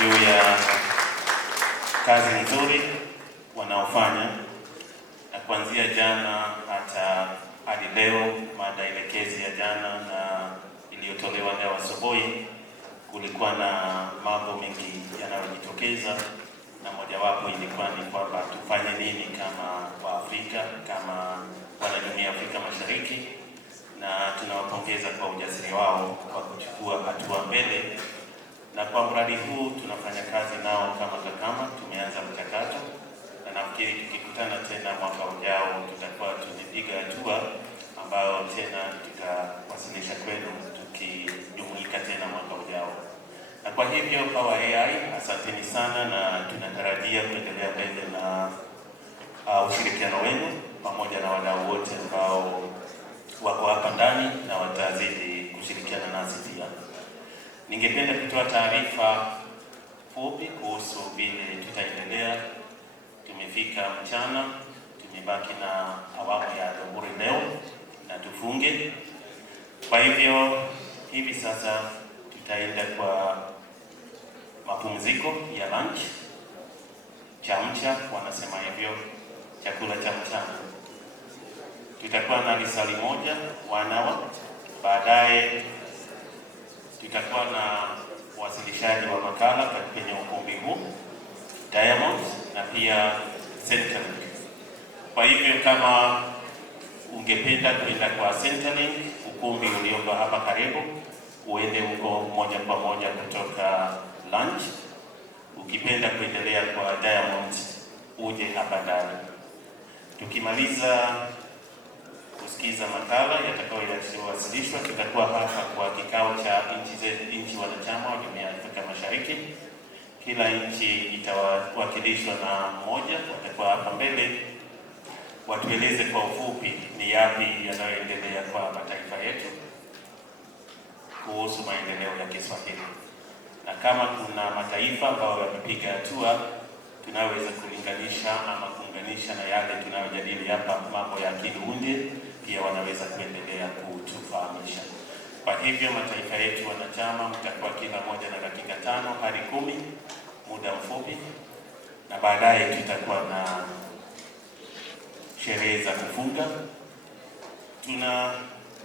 juu ya kazi nzuri wanaofanya, na kuanzia jana hadi leo, mada elekezi ya jana na iliyotolewa leo asubuhi, kulikuwa na mambo mengi yanayojitokeza, na mojawapo ilikuwa ni kwamba tufanye nini kama Waafrika, kama wanajumuiya ya Afrika Mashariki, na tunawapongeza kwa ujasiri wao kwa kuchukua hatua mbele. Na kwa mradi huu tunafanya kazi nao kama tumeanza mchakato, na nafikiri tukikutana tena mwaka ujao tutakuwa tumepiga hatua ambayo tena tutawasilisha kwenu tukijumuika tena mwaka ujao. Na kwa hivyo Power AI, asanteni sana, na tunatarajia kuendelea mbele na ushirikiano wenu pamoja na wadau wote ambao wako hapa ndani na watazidi kushirikiana nasi pia. Ningependa kutoa taarifa fupi kuhusu vile tutaendelea. Tumefika mchana, tumebaki na awamu ya dhuhuri leo na tufunge. Kwa hivyo hivi sasa tutaenda kwa mapumziko ya lunch, chamcha wanasema hivyo, chakula cha mchana. Tutakuwa na risali moja wanawa, baadaye tutakuwa na wasilishaji wa makala kwenye ukumbi huu Diamond na pia Centrelink. Kwa hivyo kama ungependa kwenda kwa Centrelink, ukumbi ulioko hapa karibu, uende huko moja kwa moja kutoka lunch. Ukipenda kuendelea kwa Diamond, uje hapa ndani. Tukimaliza kusikiza makala yatakayowasilishwa, tutakuwa hapa kwa kikao cha nchi wanachama wa Jumuiya ya Afrika Mashariki. Kila nchi itawakilishwa na mmoja, watakuwa hapa mbele watueleze kwa ufupi ni yapi yanayoendelea kwa mataifa yetu kuhusu maendeleo ya Kiswahili. Na kama kuna mataifa ambayo yamepiga hatua, tunaweza kulinganisha ama kuunganisha na yale tunayojadili hapa, mambo ya kiunde, pia wanaweza kuendelea kutufahamisha. Kwa hivyo mataifa yetu wanachama mtakuwa kila moja na dakika 5 hadi 10, muda mfupi, na baadaye tutakuwa na sherehe za kufunga. Tuna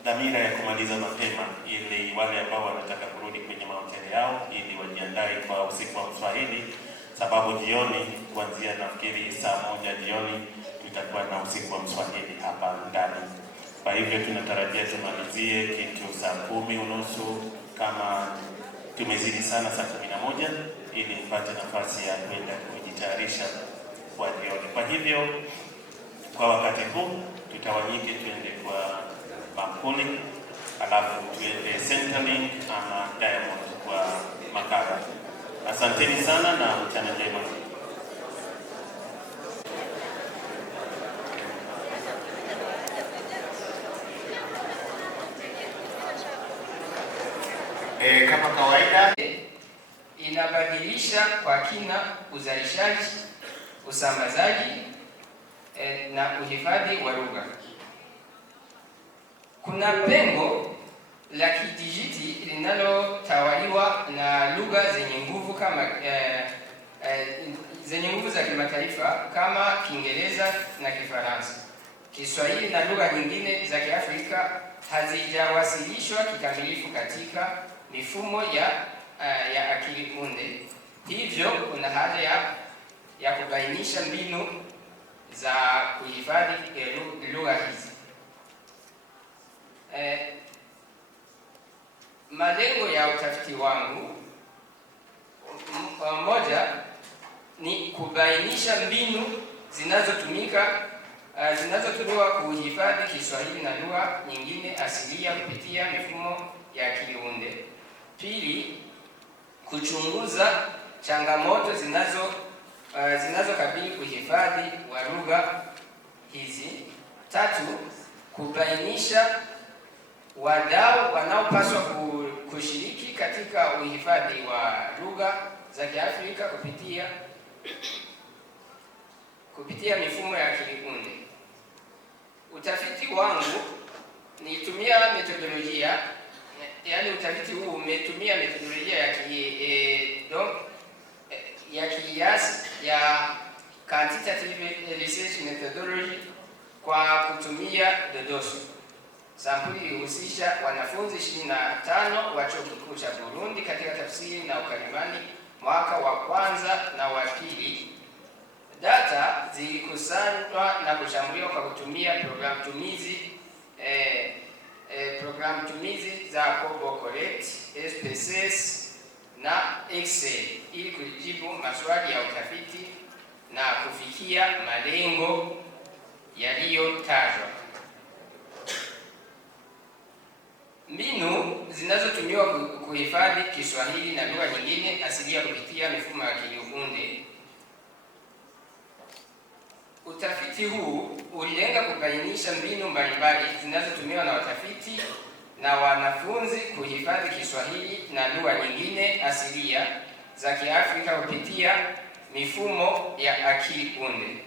dhamira ya kumaliza mapema ili wale ambao wanataka kurudi kwenye mahoteli yao ili wajiandae kwa usiku wa Kiswahili, sababu jioni kuanzia nafikiri saa 1 jioni tutakuwa na usiku wa Kiswahili hapa ndani. Kwa hivyo tunatarajia tumalizie kitu saa 10:30, kama tumezidi sana saa 11, ili mpate nafasi ya kwenda kujitayarisha kwa jioni. Kwa hivyo kwa wakati huu tutawanyike tuende kwa Mankuli, alafu tuende Centrelink ama Diamond kwa makala. Asanteni sana na mchana njema. Kama kawaida inabadilisha kwa kina uzalishaji, usambazaji na uhifadhi wa lugha. Kuna pengo la kidijiti linalotawaliwa na lugha zenye nguvu kama zenye nguvu za kimataifa kama Kiingereza na Kifaransa. Kiswahili na lugha nyingine za Kiafrika hazijawasilishwa kikamilifu katika mifumo ya akili unde. Hivyo kuna haja ya kubainisha mbinu za kuhifadhi lugha hizi. Malengo ya utafiti wangu, moja ni kubainisha mbinu zinazotumiwa kuhifadhi Kiswahili na lugha nyingine asilia kupitia mifumo ya akili unde. Pili, kuchunguza changamoto zinazokabili kuhifadhi wa lugha hizi. Tatu, kubainisha wadau wanaopaswa kushiriki katika uhifadhi wa lugha za Kiafrika kupitia mifumo ya akili unde. Utafiti wangu nitumia metodolojia, yaani utafiti huu umetumia metodolojia ya na quantitative research methodology kwa kutumia dodoso. Sampuli ilihusisha wanafunzi 25 wa Chuo Kikuu cha Burundi katika tafsiri na ukalimani mwaka wa kwanza na wa pili. Data zilikusanywa na kuchambuliwa kwa kutumia programu tumizi za Kobo Collect, SPSS na Excel ili kujibu maswali ya utafiti na kufikia malengo yaliyotajwa. Mbinu zinazotumiwa kuhifadhi Kiswahili na lugha nyingine asilia kupitia mifumo ya kiufundi. Utafiti huu ulilenga kubainisha mbinu mbalimbali zinazotumiwa na watafiti na wanafunzi kuhifadhi Kiswahili na lugha nyingine asilia za Kiafrika kupitia mifumo ya akili unde.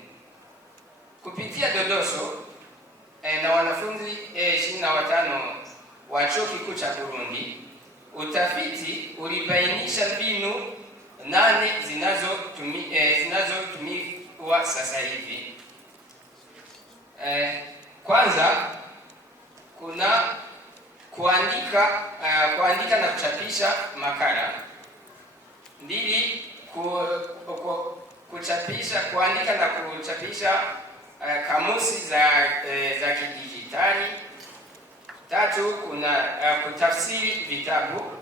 Kupitia dodoso na wanafunzi 25 wa Chuo Kikuu cha Burundi, utafiti ulibainisha mbinu 8 zinazotumiwa sasa hivi. Kwanza kuna kuandika na kuchapisha makala. 2, kuandika na kuchapisha kamusi za kidijitali. 3, kuna kutafsiri vitabu,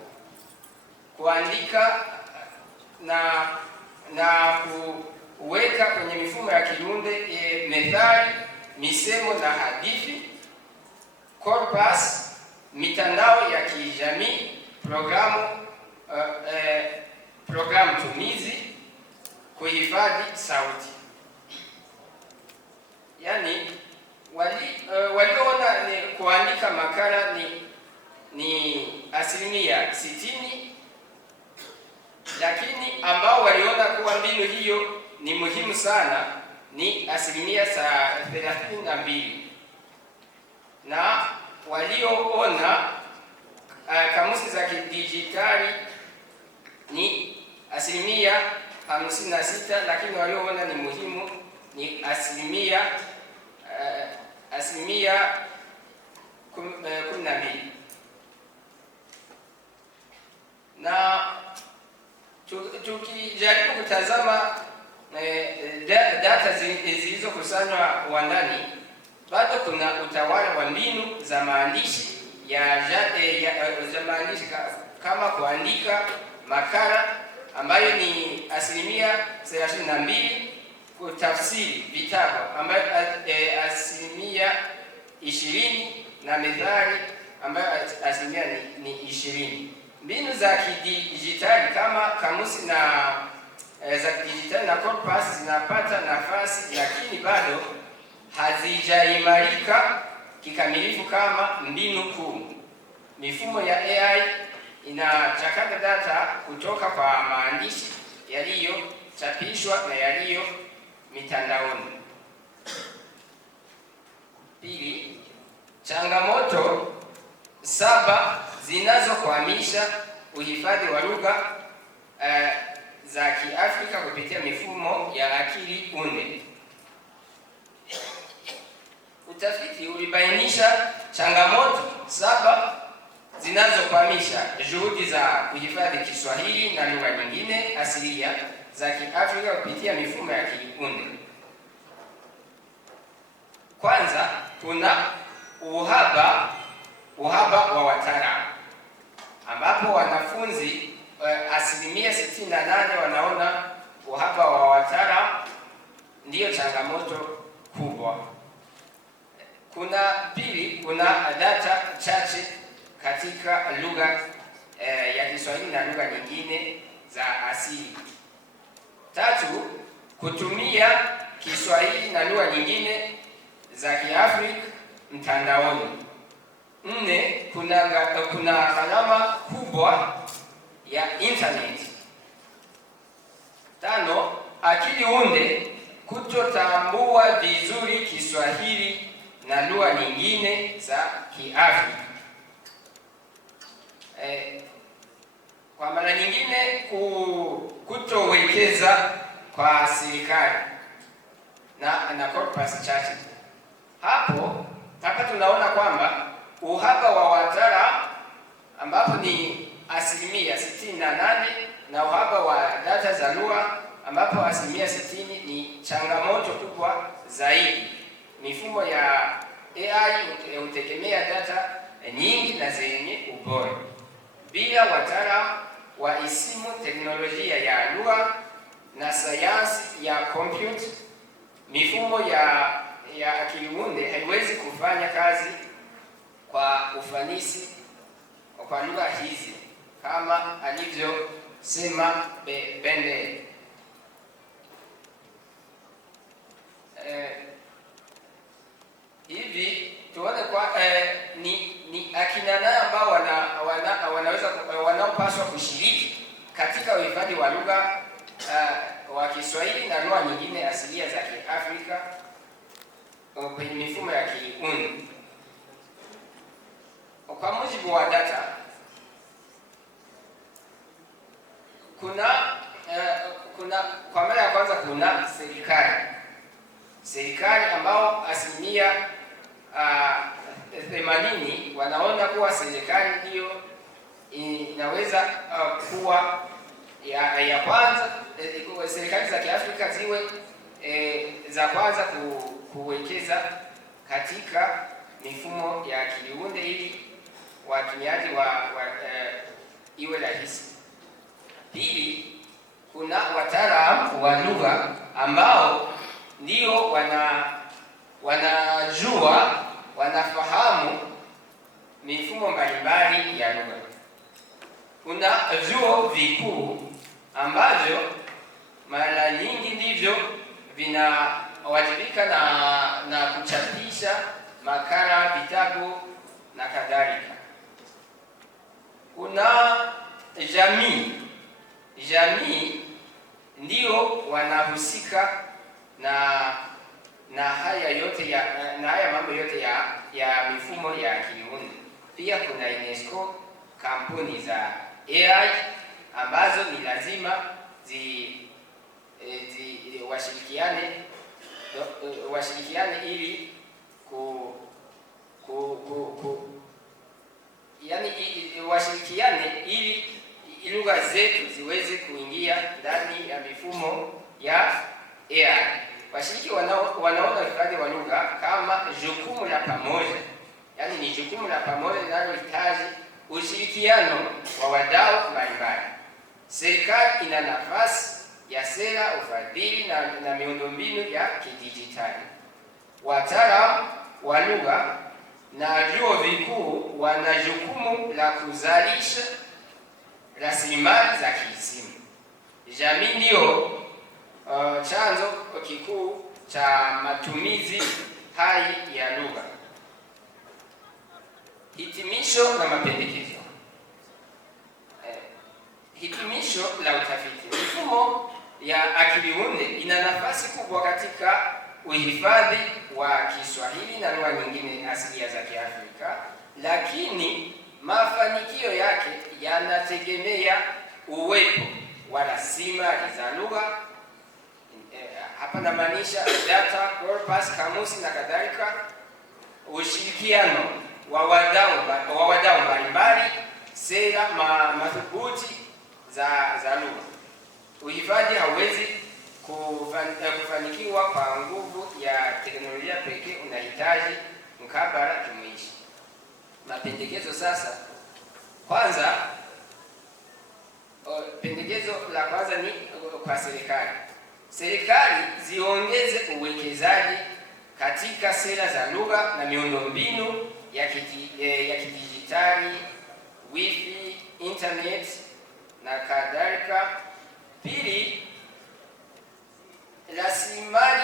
kuandika na kuweka kwenye mifumo ya kiunde methali, misemo na hadithi, corpus, mitandao ya kijamii, programu tumizi, kuhifadhi sauti. Yaani waliona kuandika makala ni 60%, lakini ambao waliona kuwa mbinu hiyo ni muhimu sana ni 32%, na walioona kamusi za kidijitali ni 56%, lakini walioona ni muhimu ni 12%. Na tukijaribu kutazama data zilizokusanywa uandani, bado kuna utawala wa mbinu za maandishi kama kuandika makala ambayo ni 32%, kutafsiri vitabu ambayo 20%, na methali ambayo 20%. Mbinu za kidijitali kama kamusi za kidijitali na corpus zinapata nafasi, lakini bado hazijaimarika kikamilifu kama mbinu kuu. Mifumo ya AI inachakata data kutoka kwa maandishi yaliyochapishwa na yaliyo mitandaoni. 2, changamoto 7 zinazokwamisha uhifadhi wa lugha za Kiafrika kupitia mifumo ya akili unde. Utafiti ulibainisha changamoto 7 zinazokwamisha juhudi za kuhifadhi Kiswahili na lugha nyingine asilia za Kiafrika kupitia mifumo ya akili unde. Kwanza, kuna uhaba wa wataalamu, ambapo wanafunzi 68% wanaona uhaba wa wataalamu ndiyo changamoto kubwa. Kuna data chache katika lugha ya Kiswahili na lugha nyingine za asili. 3, kutumia Kiswahili na lugha nyingine za Kiafrika mtandaoni. 4, kuna gharama kubwa ya internet. 5, akili unde kutotambua vizuri Kiswahili na lugha nyingine za Kiafrika. Kwa maana nyingine, kutowekeza kwa serikali na corpus chache. Hapa tunaona kwamba uhaba wa wataalamu ambapo ni 68% na uhaba wa data za lugha ambapo 60% ni changamoto kubwa zaidi. Mifumo ya AI hutegemea data nyingi na zenye ubora. Bila wataalamu wa isimu, teknolojia ya lugha na sayansi ya kompyuta, mifumo ya akili unde haiwezi kufanya kazi kwa ufanisi kwa lugha hizi kama alivyosema Bende. Hivi tuone kwa ni akina nani ambao wanaweza wanaopaswa kushiriki katika uhifadhi wa lugha wa Kiswahili na lugha nyingine asilia za Kiafrika kwenye mifumo ya kiunde. Kwa mujibu wa data, kuna kwa mara ya kwanza kuna serikali ambao 80% wanaona kuwa serikali ndio inaweza kuwa ya kwanza, serikali za Kiafrika ziwe za kwanza kuwekeza katika mifumo ya kiunde ili watumiaji iwe rahisi. Pili, kuna wataalamu wa lugha ambao ndio wanajua, wanafahamu mifumo mbalimbali ya lugha. Kuna vyuo vikuu ambavyo mara nyingi ndivyo vinawajibika na kuchapisha makala, vitabu na kadhalika. Kuna jamii ndio wanahusika na haya mambo yote ya mifumo ya kiunde. Pia kuna UNESCO, kampuni za AI ambazo ni lazima washirikiane ili washirikiane ili lugha zetu ziweze kuingia ndani ya mifumo ya AI. Washiriki wanaona uhifadhi wa lugha kama jukumu la pamoja, yaani ni jukumu la pamoja linalohitaji ushirikiano wa wadau mbalimbali. Serikali ina nafasi ya sera, ufadhili na miundombinu ya kidijitali. Wataalamu wa lugha na vyuo vikuu wana jukumu la kuzalisha rasilimali za kiisimu. Jamii ndio chanzo kikuu cha matumizi hai ya lugha. Hitimisho na mapendekezo. Hitimisho la utafiti. Mifumo ya akili unde ina nafasi kubwa katika uhifadhi wa Kiswahili na lugha nyingine asilia za Kiafrika, lakini mafanikio yake yanategemea uwepo wa rasilimali za lugha. Hapa namaanisha data, corpus, kamusi na kadhalika, ushirikiano wa wadau mbalimbali, sera madhubuti za lugha. Uhifadhi hauwezi kufanikiwa kwa nguvu ya teknolojia pekee, unahitaji mkabala jumuishi. Mapendekezo sasa. Kwanza, pendekezo la kwanza ni kwa serikali ziongeze uwekezaji katika sera za lugha na miundombinu ya kidijitali, wifi, internet na kadhalika. Pili, rasilimali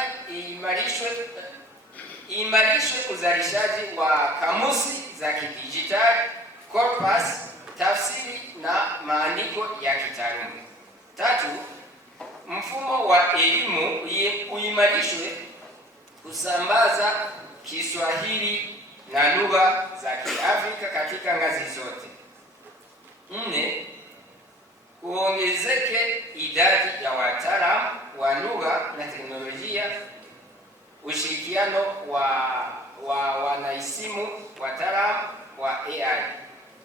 imarishwe uzalishaji wa kamusi za kidijitali, corpus, tafsiri na maandiko ya kitaaluma. Tatu, mfumo wa elimu uimarishwe kusambaza Kiswahili na lugha za Kiafrika katika ngazi zote. Nne, kuongezeke idadi ya wataalamu wa wa lugha na teknolojia, ushirikiano wa wanaisimu wataalamu wa AI,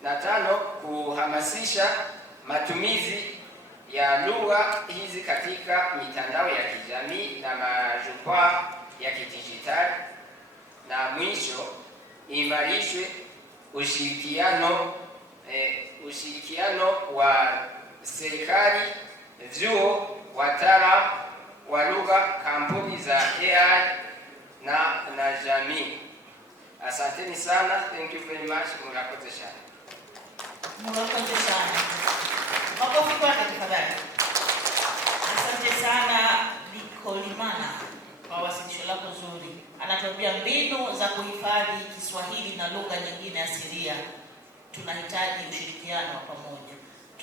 na 5, kuhamasisha matumizi ya lugha hizi katika mitandao ya kijamii na majukwaa ya kidijitali, na mwisho imarishwe ushirikiano wa serikali, vyuo, wataalamu wa lugha, kampuni za AI na jamii. Asanteni sana. Thank you very much. Murakoze sana. Murakoze sana. Makofi kwake tafadhali. Asante sana Bikolimana kwa wasilisho lako zuri. Anatuambia mbinu za kuhifadhi Kiswahili na lugha nyingine asilia. Tunahitaji ushirikiano wa pamoja.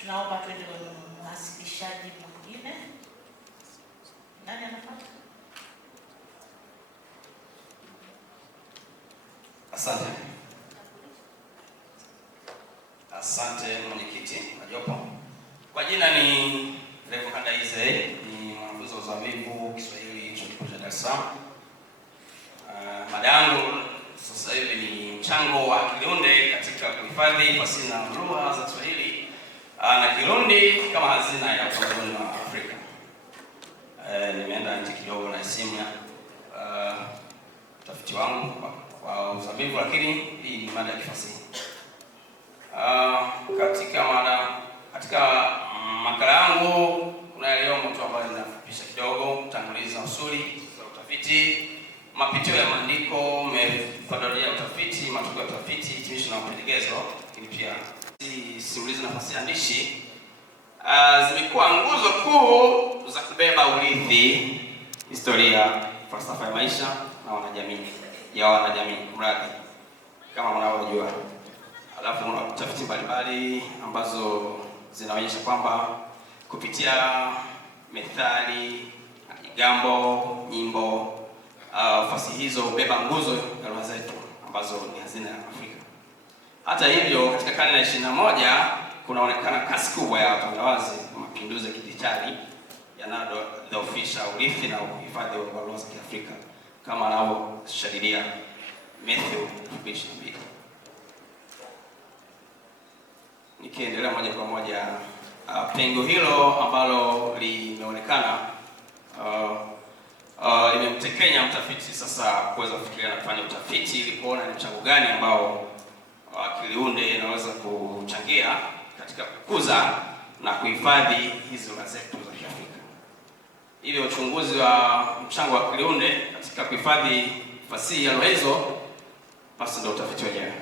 Tunaomba tuende kwa mhasilishaji mwingine. Nani anapata? Asante. Asante mwenyekiti wa jopo. Kwa jina ni Revo Kadaize, ni mwanafunzi wa uzamivu Kiswahili chuo kikuu cha Dar es Salaam. Mada yangu sasa hivi ni mchango wa Kirundi katika kuhifadhi fasihi na lugha za Kiswahili na Kirundi kama hazina ya utamaduni wa Afrika. Nimeenda nje kidogo na simu ya utafiti wangu wa uzamivu, lakini hii ni mada ya kifasihi. Katika makala yangu kuna yaliyomo tu ambayo ninafupisha kidogo, kutanguliza usuli za utafiti, mapitio ya maandiko, methodolojia ya utafiti, matokeo ya utafiti, hitimisho na mapendekezo, lakini pia simulizi na fasihi andishi zimekuwa nguzo kuu za kubeba urithi, historia, falsafa ya maisha na wanajamii mradi kama mnavyojua. Alafu kuna tafiti mbalimbali ambazo zinaonyesha kwamba kupitia methali, igambo, nyimbo, fasihi hizo hubeba nguzo ya lugha zetu ambazo ni hazina ya Afrika. Hata hivyo, katika karne ya 21 kunaonekana kasi kubwa ya utandawazi na mapinduzi ya kidijitali yanayodhoofisha urithi na uhifadhi wa lugha za Kiafrika kama anavyoshadidia Matthew 22. Nikiendelea moja kwa moja, pengo hilo ambalo limeonekana limemtekenya mtafiti sasa kuweza kufikiria na kufanya utafiti ili kuona ni mchango gani ambao Kirundi inaweza kuchangia katika kukuza na kuhifadhi hizo lugha zetu za Kiafrika. Ili uchunguzi wa mchango wa Kirundi katika kuhifadhi fasihi ya lugha hizo, basi ndio utafiti wenyewe.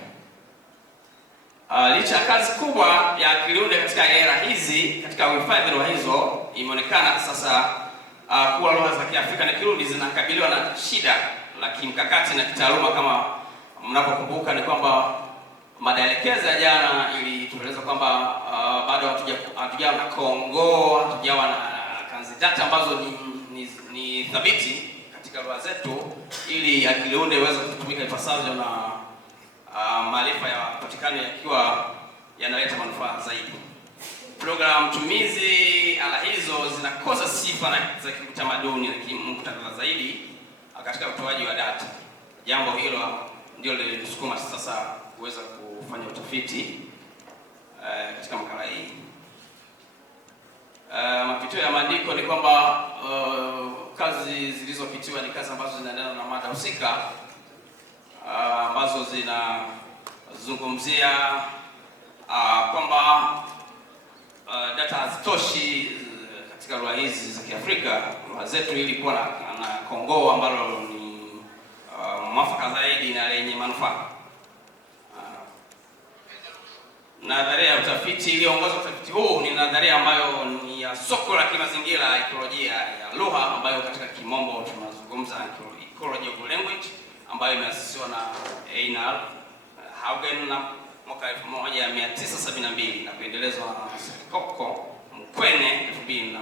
Licha ya kazi kubwa ya Kirundi katika era hizi katika uhifadhi lugha hizo, imeonekana sasa kuwa lugha za Kiafrika na Kirundi zinakabiliwa na shida la kimkakati na kitaaluma. Kama mnapokumbuka ni kwamba maelekezo ya jana ilitueleza kwamba bado hatujawa na Kongo, hatujawa na kanzi data ambazo ni thabiti katika lugha zetu, ili ya Kirundi iweze kutumika ipasavyo na maarifa ya patikana yakiwa yanaleta manufaa zaidi. Programu tumizi ala hizo zinakosa sifa za kitamaduni na kimuktadha zaidi katika utoaji wa data. Jambo hilo ndio lilisukuma sasa kuweza kufanya utafiti katika makala hii. Mapitio ya maandiko ni kwamba kazi zilizopitiwa ni kazi ambazo zinaendana na mada husika, ambazo zinazungumzia kwamba data hazitoshi katika lugha hizi za Kiafrika, lugha zetu, ili kuwa na Kongo ambalo ni mwafaka zaidi na lenye manufaa. Nadharia ya utafiti iliyoongoza utafiti huu ni nadharia ambayo ni ya soko la kimazingira, ekolojia ya lugha, ambayo katika kimombo tunazungumza ecology of language, ambayo imeasisiwa na Einar Haugen na mwaka 1972 na kuendelezwa na Sekoko Mkwene 2001.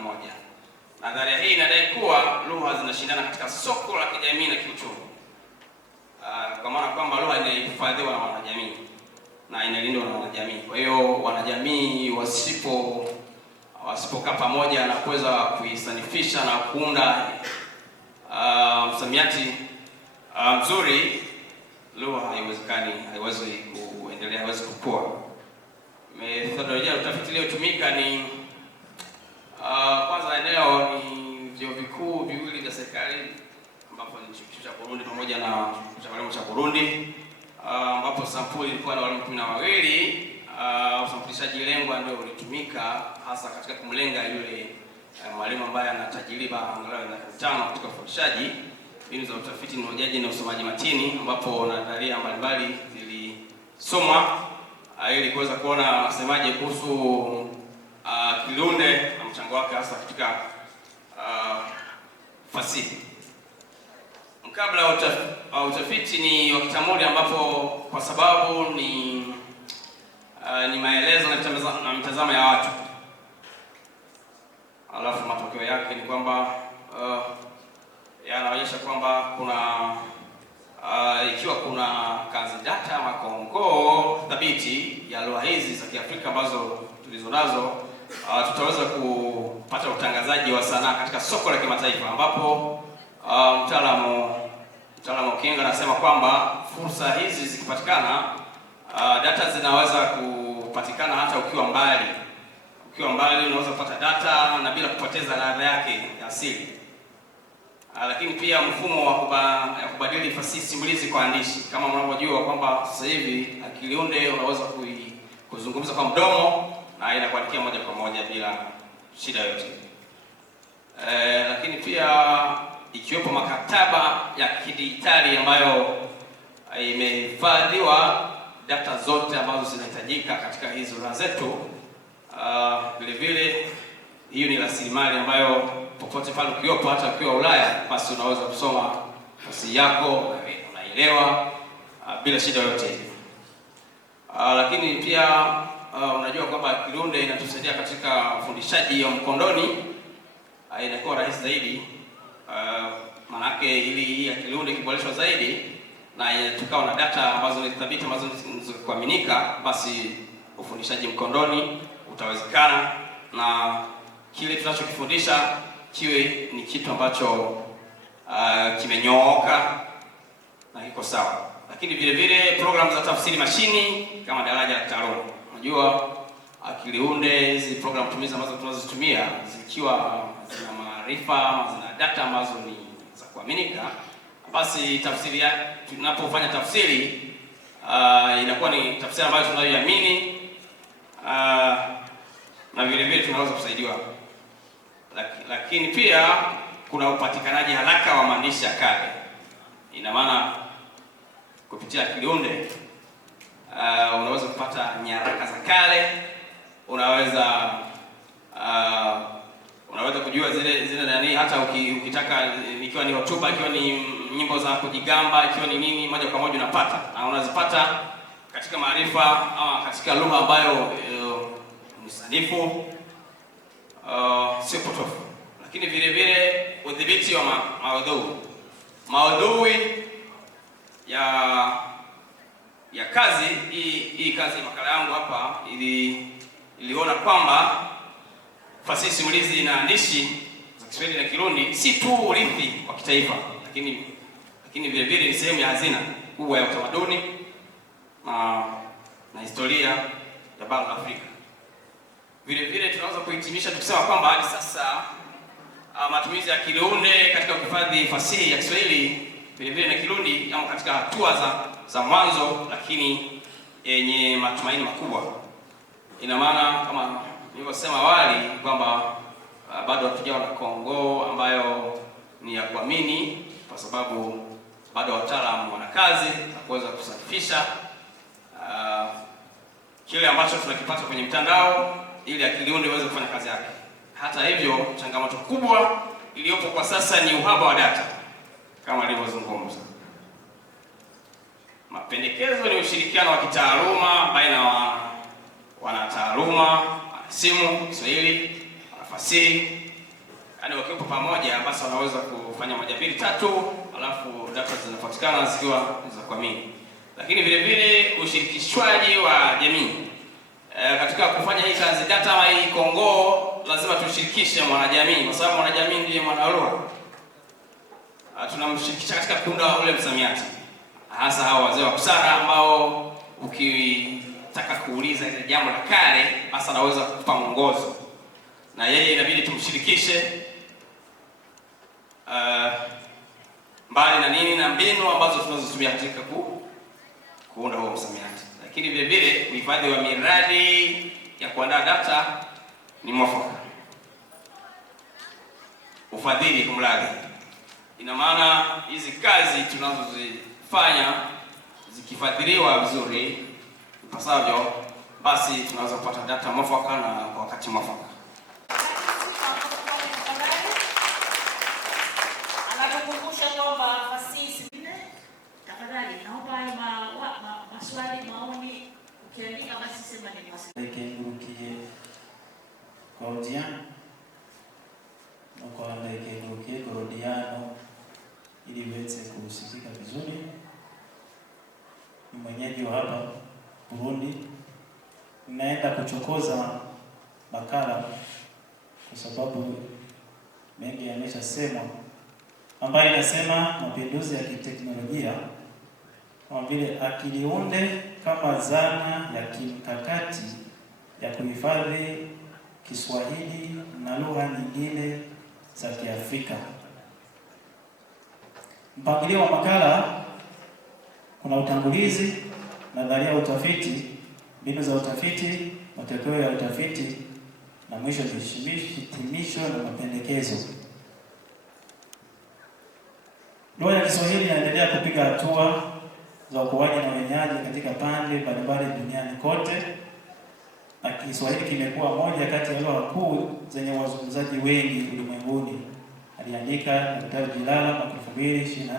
Nadharia hii inadai kuwa lugha zinashindana katika soko la kijamii na kiuchumi, kwa maana kwamba lugha inahifadhiwa na wanajamii na inalindwa na wanajamii. Kwa hiyo wanajamii wasipokaa pamoja na kuweza kuisanifisha na kuunda msamiati mzuri, lugha haiwezi kuendelea, haiwezi kukua. Methodolojia ya utafiti iliyotumika ni kwanza, eneo ni vyuo vikuu viwili vya serikali ambapo ni chuo kikuu cha Burundi pamoja na chuo cha walimu cha Burundi, ambapo sampuli ilikuwa na walimu 12. Usampulishaji lengwa ndio ulitumika hasa katika kumlenga yule mwalimu ambaye ana tajriba angalau ya 5 katika ufundishaji. Mbinu za utafiti ni hojaji na usomaji matini, ambapo nadharia mbalimbali zilisomwa ili kuweza kuona wasemaje kuhusu Kilunde na mchango wake hasa katika fasihi. Mkabala wa utafiti ni wa kitamudi, ambapo kwa sababu ni maelezo na mitazamo ya watu, alafu matokeo yake ni kwamba yanaonyesha kwamba kuna ikiwa kuna kazi data ama kongoo thabiti ya lugha hizi za Kiafrika ambazo tulizonazo, tutaweza kupata utangazaji wa sanaa katika soko la kimataifa, ambapo mtaalamu Kinga anasema kwamba fursa hizi zikipatikana, data zinaweza kupatikana hata ukiwa mbali. Ukiwa mbali unaweza kupata data na bila kupoteza ladha yake ya asili. Lakini pia mfumo wa kubadili fasihi simulizi kwa andishi, kama mnavyojua kwamba sasa hivi akili unde unaweza kuzungumza kwa mdomo na inakuandikia moja kwa moja bila shida yote. Lakini pia ikiwepo maktaba ya kidijitali ambayo imehifadhiwa data zote ambazo zinahitajika katika hizo lugha zetu. Vile vile hiyo ni rasilimali ambayo popote pale ukiwepo, hata ukiwa Ulaya, basi unaweza kusoma fasihi yako unaelewa bila shida yote. Lakini pia unajua kwamba Kilunde inatusaidia katika ufundishaji wa mkondoni, inakuwa rahisi zaidi. Manake ili hii ya Kilunde kiboreshwa zaidi na tukawa na data ambazo ni thabiti, ambazo ni kuaminika, basi ufundishaji mkondoni utawezekana na kile tunachokifundisha kiwe ni kitu ambacho kimenyooka na kiko sawa. Lakini vile vile programu za tafsiri mashini kama daraja la kitaaluma. Unajua akili unde, hizi programu tumizi ambazo tunazozitumia zikiwa zina maarifa ama zina data ambazo ni za kuaminika, basi tafsiri tunapofanya tafsiri inakuwa ni tafsiri ambayo tunayoiamini, na vile vile tunaweza kusaidiwa. Lakini pia kuna upatikanaji haraka wa maandishi ya kale. Ina maana kupitia Kilunde unaweza kupata nyaraka za kale, unaweza kujua zile nani, hata ukitaka, ikiwa ni hotuba, ikiwa ni nyimbo za kujigamba, ikiwa ni nini, moja kwa moja unapata, na unazipata katika maarifa ama katika lugha ambayo msanifu sio potofu. Lakini vile vile udhibiti wa maudhui ya kazi hii kazi, makala yangu hapa iliona kwamba fasihi simulizi na andishi za Kiswahili na Kirundi si tu urithi wa kitaifa, lakini vile vile ni sehemu ya hazina kubwa ya utamaduni na historia ya bara la Afrika. Vile vile tunaweza kuhitimisha tukisema kwamba hadi sasa matumizi ya Kilunde katika kuhifadhi fasihi ya Kiswahili vile vile na Kirundi yamo katika hatua za mwanzo, lakini yenye matumaini makubwa. Ina maana kama nilivyosema awali kwamba bado hatujawa na kongoo ambayo ni ya kuamini, kwa sababu bado wataalamu wana kazi na kuweza kusafisha kile ambacho tunakipata kwenye mtandao ili akili unde iweze kufanya kazi yake. Hata hivyo, changamoto kubwa iliyopo kwa sasa ni uhaba wa data kama alivyozungumza. Mapendekezo ni ushirikiano wa kitaaluma baina ya wanataaluma, wanasimu Kiswahili, wanafasihi. Yaani wakiwepo pamoja, basi wanaweza kufanya moja mbili tatu, alafu data zinapatikana zikiwa za kuamini. Lakini vile vile ushirikishwaji wa jamii katika kufanya hii kazi data ama hii kongoo lazima tushirikishe mwanajamii, kwa sababu mwanajamii ndiye mwanalugha. Tunamshirikisha katika kuunda ule msamiati, hasa hao wazee wa busara ambao ukitaka kuuliza ile jambo la kale hasa anaweza kukupa mwongozo, na yeye inabidi tumshirikishe mbali na nini na mbinu ambazo tunazotumia katika kuunda huo msamiati. Lakini vile vile uhifadhi wa miradi ya kuandaa data ni mwafaka. Ufadhili kumradi, ina maana hizi kazi tunazozifanya zikifadhiliwa vizuri ipasavyo, basi tunaweza kupata data mwafaka na kwa wakati mwafaka. Anakukumbusha kwamba fasihi nne. Tafadhali naomba maswali, maoni, ukiandika basi sema ni maswali. Ikengurukiye Claudia no kwanda ikengurukiye Gorodiano ili iweze kusikika vizuri. Ni mwenyeji wa hapa Burundi. Naenda kuchokoza makala kwa sababu mengi yameshasemwa, ambayo inasema mapinduzi ya kiteknolojia kama vile akili unde kama zana ya kimkakati ya kuhifadhi Kiswahili na lugha nyingine za Kiafrika. Mpangilio wa makala kuna utangulizi, nadharia ya utafiti, mbinu za utafiti, matokeo ya utafiti, na mwisho hitimisho na mapendekezo. Lugha ya Kiswahili inaendelea kupiga hatua za ukuaji na uenyaji katika pande mbalimbali duniani kote, na Kiswahili kimekuwa moja kati ya lugha kuu zenye wazungumzaji wengi ulimwenguni, aliandika Daktari Jilala mwaka 2024.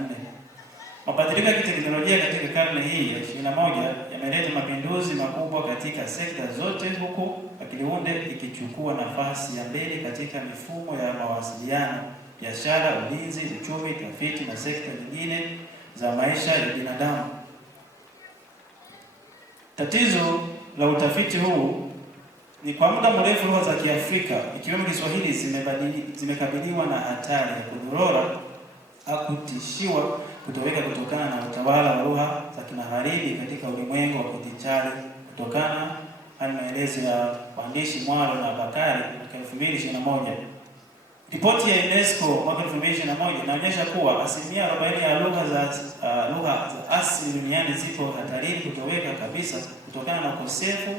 Mabadiliko ya kiteknolojia katika karne hii ya 21 yameleta mapinduzi makubwa katika sekta zote, huku akili unde ikichukua nafasi ya mbele katika mifumo ya mawasiliano, biashara, ulinzi, uchumi, tafiti na sekta nyingine za maisha ya binadamu. Tatizo la utafiti huu ni kwa muda mrefu lugha za Kiafrika ikiwemo Kiswahili zimekabiliwa na hatari ya kudorora au kutishiwa kutoweka kutokana na utawala wa lugha za kimagharibi katika ulimwengu wa kidijitali, kutokana na maelezo ya waandishi Mwalo na Bakari mwaka 2021. Ripoti ya UNESCO mwaka 2021 inaonyesha kuwa 40% ya lugha za asili duniani zipo hatarini kutoweka kabisa kutokana na ukosefu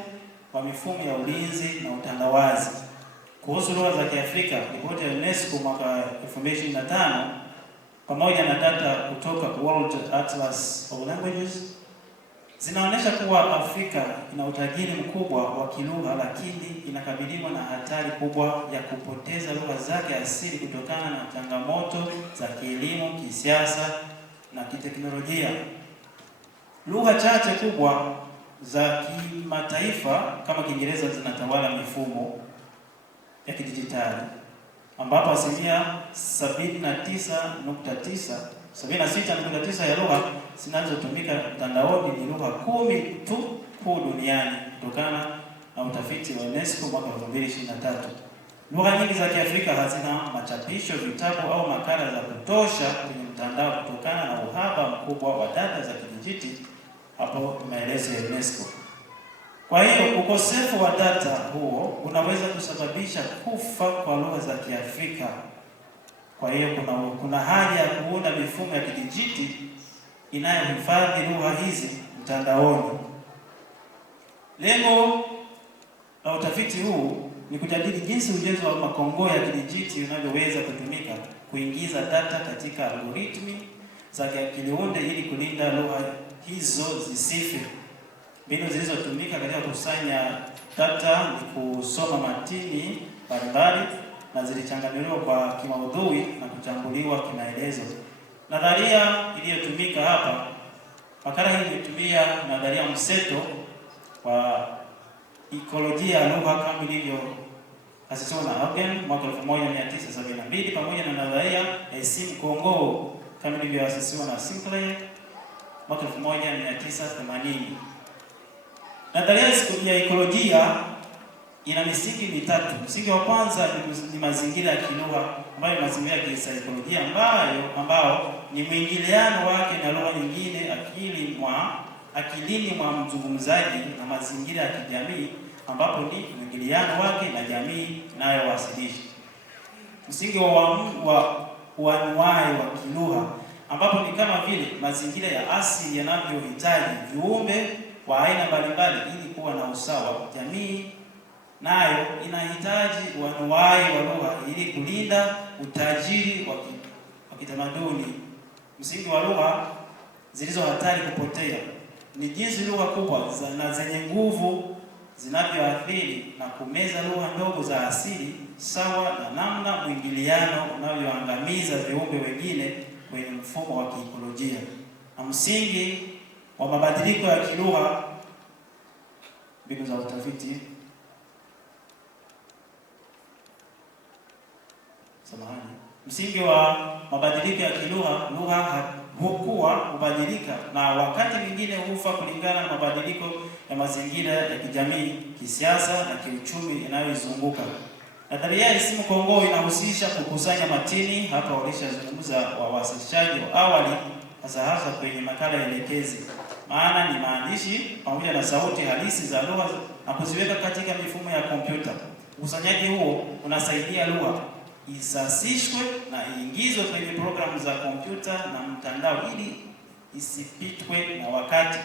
wa mifumo ya ulinzi na utandawazi. Kuhusu lugha za Kiafrika, ripoti ya UNESCO mwaka 2025 pamoja na data kutoka World Atlas of Languages zinaonyesha kuwa Afrika ina utajiri mkubwa wa kilugha, lakini inakabiliwa na hatari kubwa ya kupoteza lugha zake asili kutokana na changamoto za kielimu, kisiasa na kiteknolojia. Lugha chache kubwa za kimataifa kama Kiingereza zinatawala mifumo ya kidijitali, ambapo 76.9 ya lugha zinazotumika mtandaoni ni lugha 10 tu kuu duniani, kutokana na utafiti wa UNESCO mwaka 2023. Lugha nyingi za Kiafrika hazina machapisho, vitabu au makala za kutosha kwenye mtandao kutokana na uhaba mkubwa wa data za kidijiti, hapo maelezo ya UNESCO. Kwa hiyo ukosefu wa data huo unaweza kusababisha kufa kwa lugha za Kiafrika. Kwa hiyo kuna haja ya kuunda mifumo ya kidijiti inayohifadhi lugha hizi mtandaoni. Lengo la utafiti huu ni kujadili jinsi ujenzi wa makongo ya kidijiti unavyoweza kutumika kuingiza data katika algoritmi za akili unde ili kulinda lugha hizo zisife. Mbinu zilizotumika katika kukusanya data ni kusoma matini mbalimbali na zilichanganuliwa kwa kimaudhui na kuchambuliwa kimaelezo. Nadharia iliyotumika hapa, makala hii imetumia nadharia mseto wa ekolojia ya lugha kama ilivyo asisiwa na Augen mwaka 1972 pamoja na nadharia ya Esim Kongo kama ilivyo asisiwa na Sinclair mwaka 1980. Nadharia ya ekolojia ina misingi mitatu. Msingi wa kwanza ni mazingira ya kilugha, ambayo ni mazingira ya kisaikolojia ambao ni mwingiliano wake na lugha nyingine akilini mwa mzungumzaji, na mazingira ya kijamii ambapo ni mwingiliano wake na jamii inayowasilisha. Msingi wa anuwai wa kilugha, ambapo ni kama vile mazingira ya asili yanavyohitaji viumbe wa aina mbalimbali ili kuwa na usawa. Jamii nayo inahitaji uanuwai wa lugha ili kulinda utajiri wa kitamaduni. Msingi wa lugha zilizo hatari kupotea ni jinsi lugha kubwa na zenye nguvu zinavyoathiri na kumeza lugha ndogo za asili, sawa na namna mwingiliano unavyoangamiza viumbe wengine kwenye mfumo wa kiikolojia. Na msingi wa mabadiliko ya kilugha, mbinu za utafiti. Msingi wa mabadiliko ya kilugha, lugha hubadilika na wakati mwingine hufa kulingana na mabadiliko ya mazingira ya kijamii, kisiasa na kiuchumi inayoizunguka. Nadharia ya isimu kongoo inahusisha kukusanya matini, hapa walishazungumza wawasilishaji wa awali, hasa kwenye makala elekezi. Maana ni maandishi pamoja na sauti halisi za lugha na kuziweka katika mifumo ya kompyuta. Ukusanyaji huo unasaidia lugha isasishwe na iingizwe kwenye programu za kompyuta na mtandao ili isipitwe na wakati.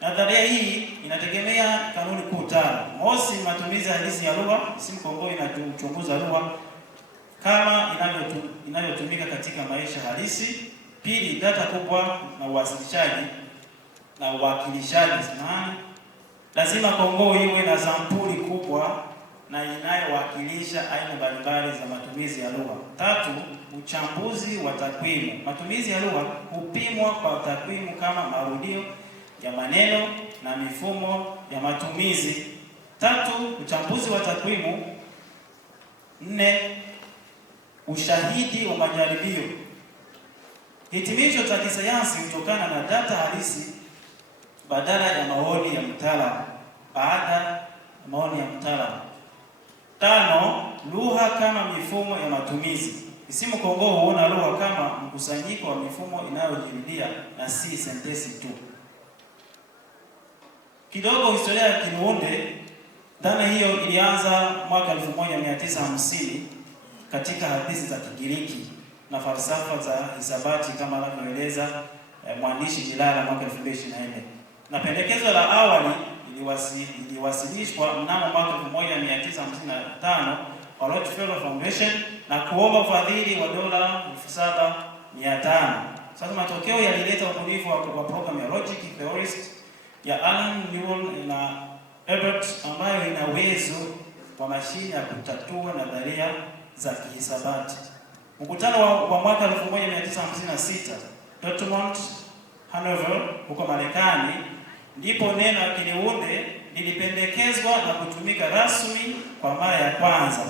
Nadharia hii inategemea kanuni kuu tano. Mosi, matumizi halisi ya lugha. Isimu kongoo inachunguza lugha kama inavyotumika katika maisha halisi. Pili, data kubwa na uwasilishaji na uwakilishaji. Lazima kongoo iwe na sampuli kubwa na inayowakilisha aina mbalimbali za matumizi ya lugha. Tatu, uchambuzi wa takwimu. Matumizi ya lugha hupimwa kwa takwimu kama marudio ya maneno na mifumo ya matumizi. Tatu, uchambuzi wa takwimu. Nne, ushahidi wa majaribio. Hitimisho za kisayansi hutokana na data halisi badala ya maoni ya mtaalamu. Tano, lugha kama mifumo ya matumizi. Isimu kongoo huona lugha kama mkusanyiko wa mifumo inayojirudia na si sentensi tu. Kidogo historia ya Kinuunde. Dhana hiyo ilianza mwaka 1950 katika hadithi za Kigiriki na falsafa za hisabati kama anavyoeleza mwandishi Jilala mwaka 2024. Na pendekezo la awali iliwasilishwa mnamo mwaka 1955 kwa Rockefeller Foundation na kuomba ufadhili wa dola 7,500. Sasa matokeo yalileta ubunifu wa program ya Logic Theorist ya Alan Newell na Herbert, ambayo ina uwezo wa mashine ya kutatua nadharia za kihisabati. Mkutano wa mwaka 1956 Dortmund, Hanover huko Marekani, ndipo neno Kinuunde lilipendekezwa na kutumika rasmi kwa mara ya kwanza.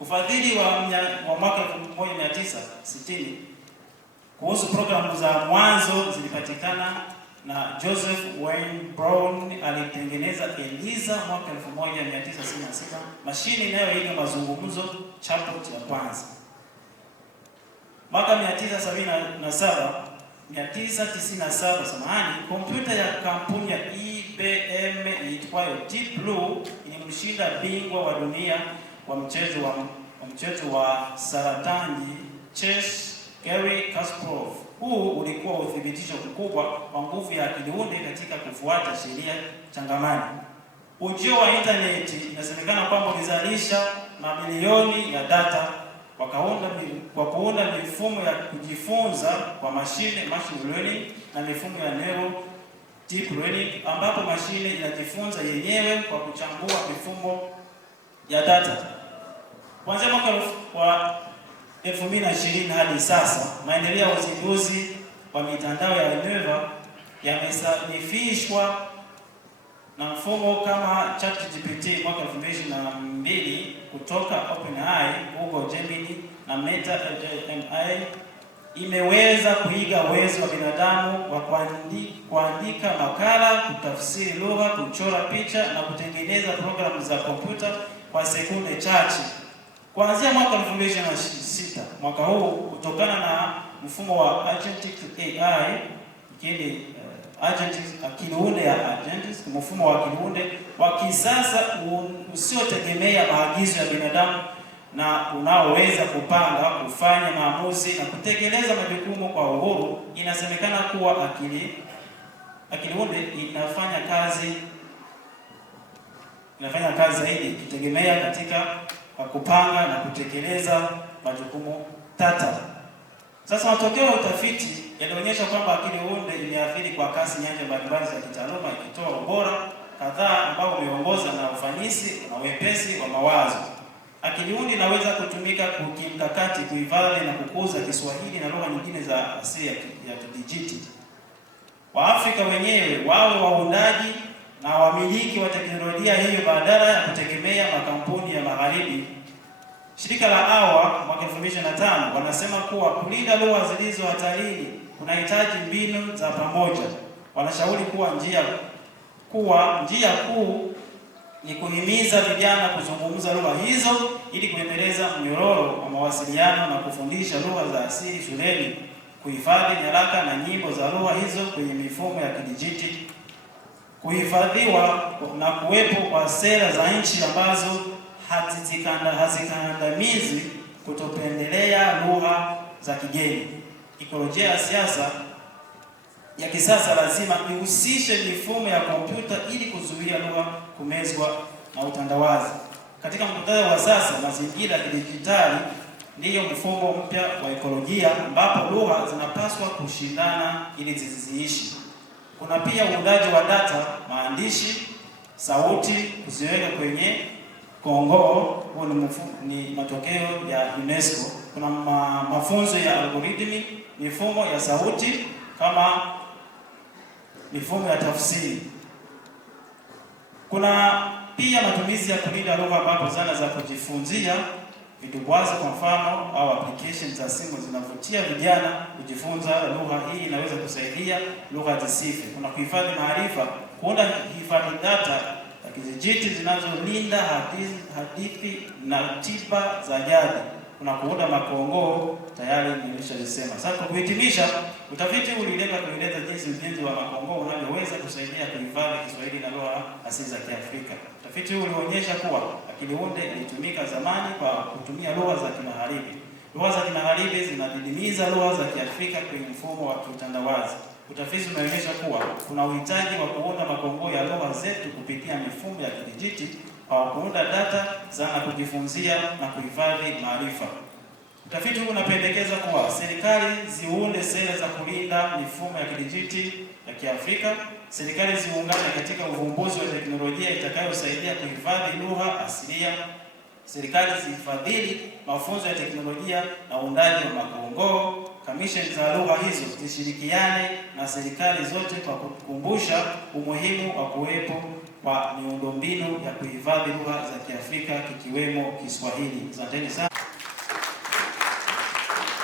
Ufadhili wa mwaka 1960 kuhusu programu za mwanzo zilipatikana na Joseph Wayne Brown. Alitengeneza ELIZA mwaka 1966, mashine inayoiga mazungumzo, chatbot ya kwanza. Mwaka 1997 kompyuta ya kampuni ya IBM iitwayo Deep Blue ilimshinda bingwa wa dunia wa mchezo wa saratani chess Garry Kasparov. Huu ulikuwa uthibitisho mkubwa wa nguvu ya Kinuunde katika kufuata sheria changamani. Ujio wa internet inasemekana kwamba ulizalisha mamilioni ya data kwa kuunda mifumo ya kujifunza kwa mashine learning na mifumo ya neural deep learning, ambapo mashine inajifunza yenyewe kwa kuchambua mifumo ya data. Kuanzia mwaka wa 2020 hadi sasa, maendeleo ya uzinduzi wa mitandao ya neva yamesanifishwa na mfumo kama ChatGPT mwaka 2022 kutoka OpenAI, Google Gemini na Meta AI imeweza kuiga uwezo wa binadamu wa kuandika makala, kutafsiri lugha, kuchora picha na kutengeneza programu za kompyuta kwa sekunde chache. Kuanzia mwaka 2026, mwaka huu, kutokana na mfumo wa agentic AI, akiliunde ya agentic, mfumo wa akiliunde wa kisasa usiotegemea maagizo ya binadamu na unaoweza kupanga, kufanya maamuzi na kutekeleza majukumu kwa uhuru, inasemekana kuwa akiliunde inafanya kazi zaidi ikitegemea katika kupanga na kutekeleza majukumu tata. Sasa matokeo ya utafiti yanaonyesha kwamba akiliunde imeathiri kwa kasi nyanja mbalimbali za kitaaluma, ikitoa ubora kadhaa ambao umeongoza na ufanisi na wepesi wa mawazo. Akiliunde inaweza kutumika kimkakati kuhifadhi na kukuza Kiswahili na lugha nyingine za asili ya kidijiti. Waafrika wenyewe wawe waundaji na wamiliki wa teknolojia hiyo badala ya kutegemea makampuni ya magharibi. Shirika la AWA mwaka 2025 wanasema kuwa kulinda lugha zilizo hatarini kunahitaji mbinu za pamoja. Wanashauri kuwa njia kuu ni kuhimiza vijana kuzungumza lugha hizo ili kuendeleza mnyororo wa mawasiliano na kufundisha lugha za asili shuleni, kuhifadhi nyaraka na nyimbo za lugha hizo kwenye mifumo ya kidijiti, kuhifadhiwa na kuwepo kwa sera za nchi ambazo hazikandamizi kutopendelea lugha za kigeni. Ikolojia ya siasa ya kisasa lazima ihusishe mifumo ya kompyuta ili kuzuia lugha kumezwa na utandawazi. Katika muktadha wa sasa, mazingira ya kidijitali ndiyo mfumo mpya wa ekolojia ambapo lugha zinapaswa kushindana ili ziishi. Kuna pia uundaji wa data, maandishi, sauti kuziweka kwenye Kongoo. Huo ni matokeo ya UNESCO. Kuna mafunzo ya algoritmi, mifumo ya sauti kama mifumo ya tafsiri. Kuna pia matumizi ya kulinda lugha ambapo zana za kujifunzia vidubwazi kwa mfano au applications za simu zinavutia vijana kujifunza lugha hii. Inaweza kusaidia lugha zisife. Kuna kuhifadhi maarifa, kuunda hifadhi data za kidijiti zinazolinda hadithi na tiba za jadi. Kuna kuunda makongoo, tayari nimeshalisema. Sasa kwa kuhitimisha, utafiti ulilenga kueleza jinsi ujenzi wa makongoo unavyoweza kusaidia kuhifadhi Kiswahili na lugha asili za Kiafrika. Utafiti huu ulionyesha kuwa akiliunde ilitumika zamani kwa kutumia lugha za Kimagharibi. Lugha za Kimagharibi zinadidimiza lugha za Kiafrika kwenye mfumo wa kiutandawazi. Utafiti umeonyesha kuwa kuna uhitaji wa kuunda makongoo ya lugha zetu kupitia mifumo ya kidijiti kwa kuunda data, zana kujifunzia na kuhifadhi maarifa. Utafiti huu unapendekeza kuwa serikali ziunde sera za kulinda mifumo ya kidijiti ya Kiafrika. Serikali ziungane katika uvumbuzi wa teknolojia itakayosaidia kuhifadhi lugha asilia. Serikali zifadhili mafunzo ya teknolojia na uundaji wa makongoo. Kamisheni za lugha hizo zishirikiane na serikali zote kwa kukumbusha umuhimu wa kuwepo kwa miundombinu ya kuhifadhi lugha za Kiafrika kikiwemo Kiswahili. Asanteni sana.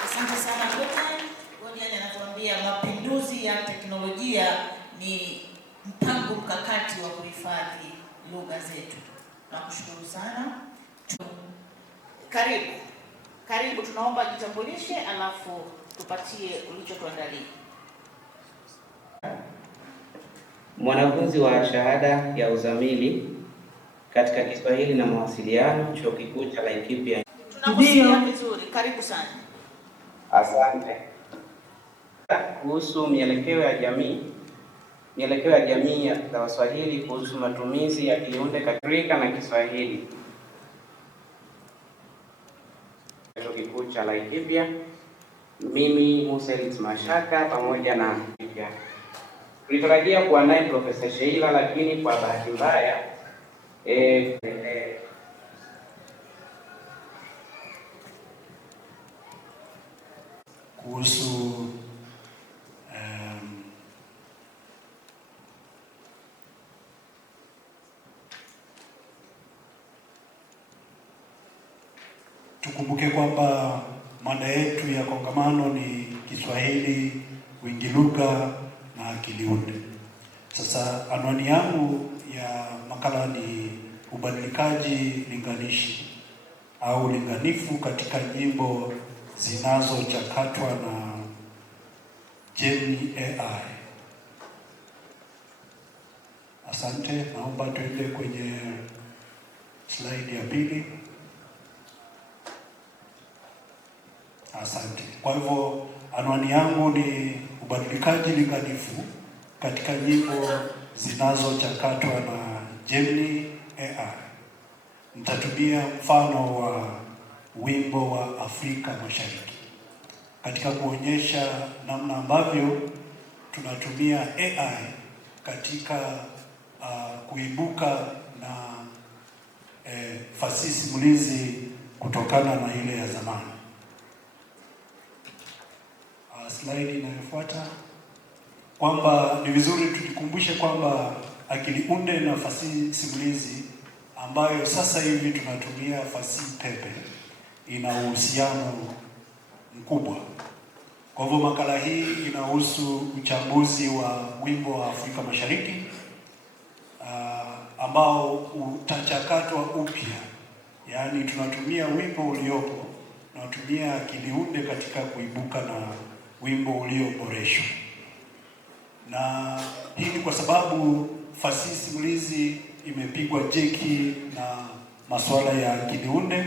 Asante sana Godian anatuambia mapinduzi ya teknolojia ni mpango mkakati wa kuhifadhi lugha zetu. Nakushukuru sana. Karibu, tunaomba jitambulishe alafu tupatie ulichotuandalia. Mwanafunzi wa shahada ya uzamili katika Kiswahili na mawasiliano, Chuo Kikuu cha Laikipia. Tunakusikia vizuri. Karibu sana. Asante. Kuhusu mielekeo ya jamii za Waswahili kuhusu matumizi ya kiunde katika na Kiswahili. Chuo Kikuu cha Laikipia. Mimi Muselit Mashaka pamoja na Laikipia. Tulitarajia kuwa naye Profesa Sheila lakini kwa bahati mbaya kuhusu tukumbuke kwamba mada yetu ya kongamano ni Kiswahili, wingi lugha na akili unde. Sasa anwani yangu ya makala ni ubadilikaji linganishi au linganifu katika nyimbo zinazochakatwa na Gemini AI. Asante, naomba tuende kwenye slide ya pili. Asante. Kwa hivyo anwani yangu ni ubadilikaji linganifu katika nyimbo zinazochakatwa na Gemini AI. Nitatumia mfano wa wimbo wa Afrika Mashariki katika kuonyesha namna ambavyo tunatumia AI katika kuibuka na fasihi simulizi kutokana na ile ya zamani. Slide inayofuata, kwamba ni vizuri tujikumbushe kwamba akili unde na fasihi simulizi ambayo sasa hivi tunatumia fasihi pepe ina uhusiano mkubwa. Kwa hivyo makala hii inahusu uchambuzi wa wimbo wa Afrika Mashariki ambao utachakatwa upya. Yaani tunatumia wimbo uliopo, tunatumia akili unde katika kuibuka na wimbo ulioboreshwa. Na hii ni kwa sababu fasihi simulizi imepigwa jeki na masuala ya akili unde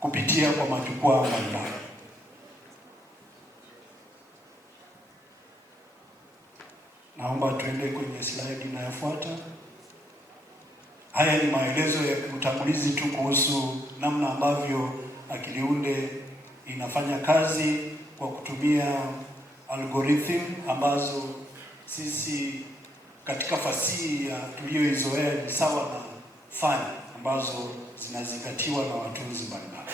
kupitia kwa majukwaa mbalimbali. Naomba tuende kwenye slide inayofuata. Haya ni maelezo ya utangulizi tu kuhusu namna ambavyo akili unde inafanya kazi kwa kutumia algorithm ambazo sisi katika fasihi ya tuliyoizoea ni sawa na fani ambazo zinazingatiwa na watunzi mbalimbali.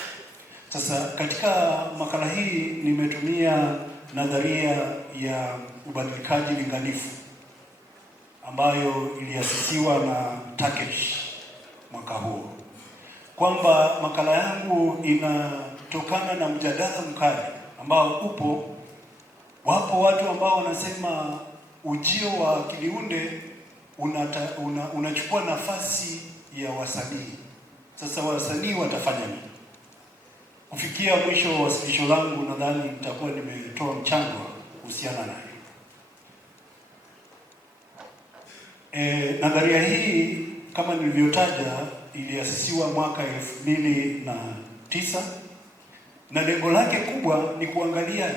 Sasa katika makala hii nimetumia nadharia ya ubadilikaji linganifu ambayo iliasisiwa na Takesh mwaka huu, kwamba makala yangu inatokana na mjadala mkali ambao upo. Wapo watu ambao wanasema ujio wa akili unde unachukua nafasi ya wasanii. Sasa wasanii watafanya nini? Kufikia mwisho wa wasilisho langu nadhani nitakuwa nimetoa mchango kuhusiana nayo. Nadharia hii kama nilivyotaja iliasisiwa mwaka 2009 na lengo lake kubwa ni kuangalia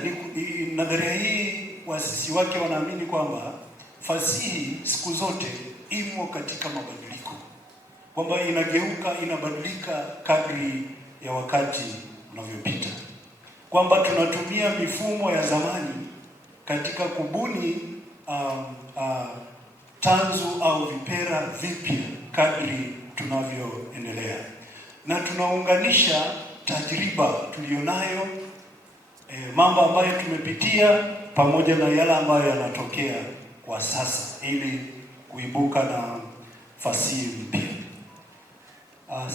nadharia hii, waasisi wake wanaamini kwamba fasihi siku zote imo katika mabadiliko, kwamba inageuka, inabadilika kadri ya wakati unavyopita, kwamba tunatumia mifumo ya zamani katika kubuni tanzu au vipera vipya kadri tunavyoendelea, na tunaunganisha tajriba tulionayo, mambo ambayo tumepitia pamoja na yale ambayo yanatokea kwa sasa ili kuibuka na fasihi mpya.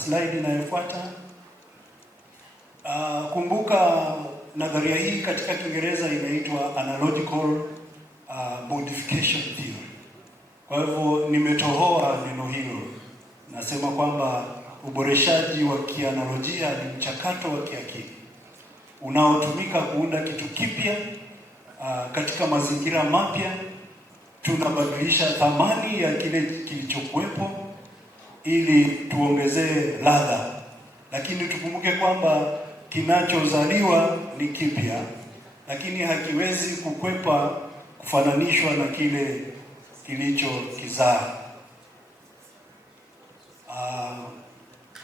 Slide inayofuata. Kumbuka nadharia hii katika Kiingereza inaitwa analogical modification theory. Kwa hivyo nimetohoa neno hilo, nasema kwamba uboreshaji wa kianalojia ni mchakato wa kiakili unaotumika kuunda kitu kipya katika mazingira mapya. Tunabadilisha thamani ya kile kilichokuwepo ili tuongezee ladha, lakini tukumbuke kwamba kinachozaliwa ni kipya, lakini hakiwezi kukwepa kufananishwa na kile kilichokizaa.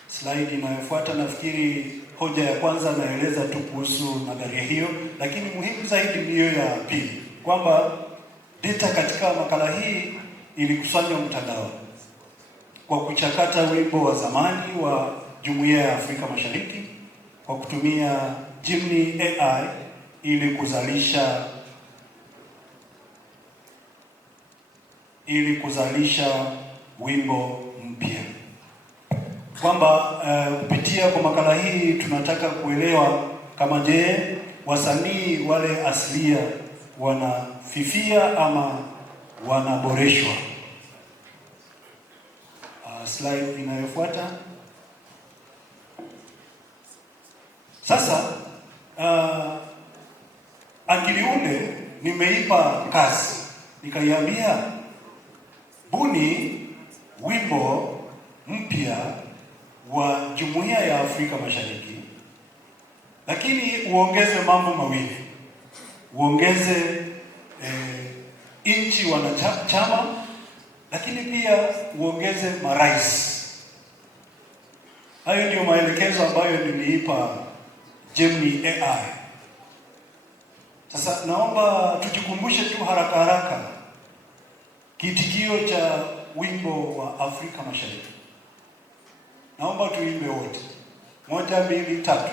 Slide inayofuata, nafikiri hoja ya kwanza naeleza tu kuhusu nadharia hiyo, lakini muhimu zaidi ni hiyo ya pili, kwamba data katika makala hii ilikusanywa mtandao kwa kuchakata wimbo wa zamani wa Jumuiya ya Afrika Mashariki kwa kutumia Gemini AI ili kuzalisha wimbo mpya. Kwamba kupitia kwa makala hii tunataka kuelewa kama je, wasanii wale asilia wanafifia ama wanaboreshwa. Slide inayofuata. Sasa Akiliunde nimeipa kazi, nikaiambia buni wimbo mpya wa Jumuiya ya Afrika Mashariki, lakini uongeze mambo mawili. Uongeze nchi wanachama, lakini pia uongeze marais. Hayo ndio maelekezo ambayo niliipa Gemini AI. Sasa naomba tujikumbushe tu haraka haraka kiitikio cha wimbo wa Afrika Mashariki. Naomba tuimbe wote. 1, 2, 3.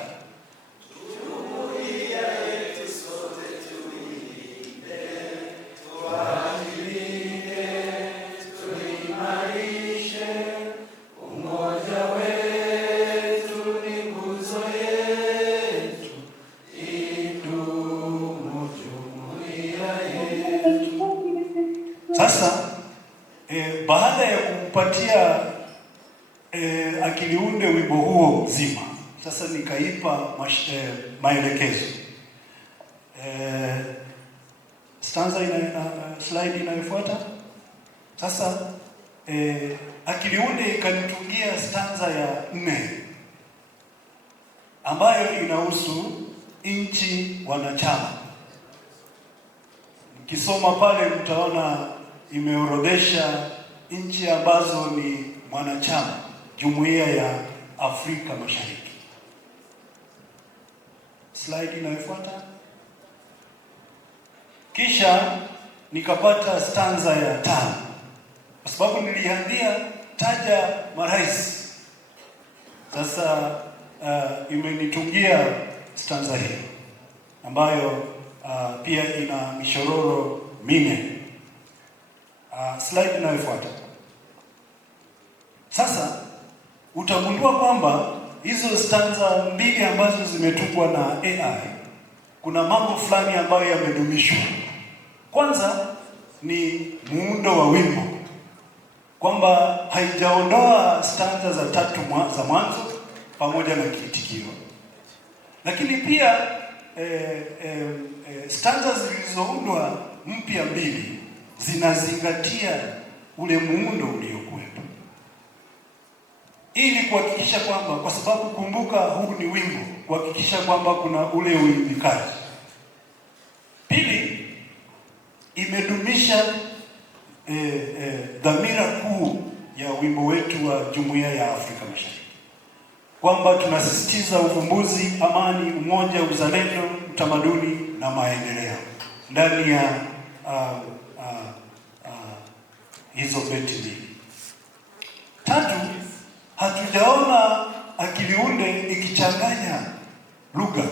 Sasa baada ya kumpatia Akiliunde wimbo huo mzima, sasa nikaipa maelekezo. Stanza slide inayofuata. Sasa Akiliunde ikanitungia stanza ya 4 ambayo inahusu nchi wanachama. Kisoma pale mtaona imeorodhesha nchi ambazo ni mwanachama Jumuiya ya Afrika Mashariki. Slide inayofuata. Kisha nikapata stanza ya 5 kwa sababu niliambia taja marais. Sasa imenitungia stanza hii ambayo pia ina mishororo 4. Slide inayofuata. Sasa utagundua kwamba hizo stanza 2 ambazo zimetungwa na AI kuna mambo fulani ambayo yamedumishwa. Kwanza ni muundo wa wimbo, kwamba haijaondoa stanza za 3 za mwanzo pamoja na kiitikio, lakini pia stanza zilizoundwa mpya 2 zinazingatia ule muundo uliokuwepo, ili kuhakikisha kwamba, kwa sababu kumbuka huu ni wimbo, kuhakikisha kwamba kuna ule uimbikaji. Pili, imedumisha dhamira kuu ya wimbo wetu wa Jumuiya ya Afrika Mashariki, kwamba tunasisitiza uvumbuzi, amani, umoja, uzalendo, utamaduni na maendeleo ndani ya hizo beti 2. 3, hatujaona Akiliunde ikichanganya lugha,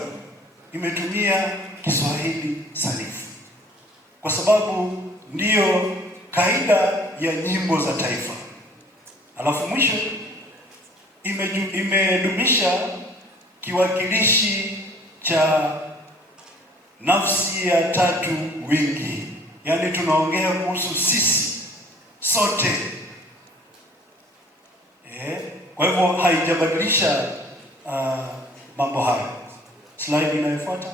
imetumia Kiswahili sanifu, kwa sababu ndiyo kaida ya nyimbo za taifa. Alafu mwisho imedumisha kiwakilishi cha nafsi ya 3 wingi, yaani tunaongea kuhusu sisi sote. Kwa hivyo haijabadilisha mambo haya. Slide inayofuata.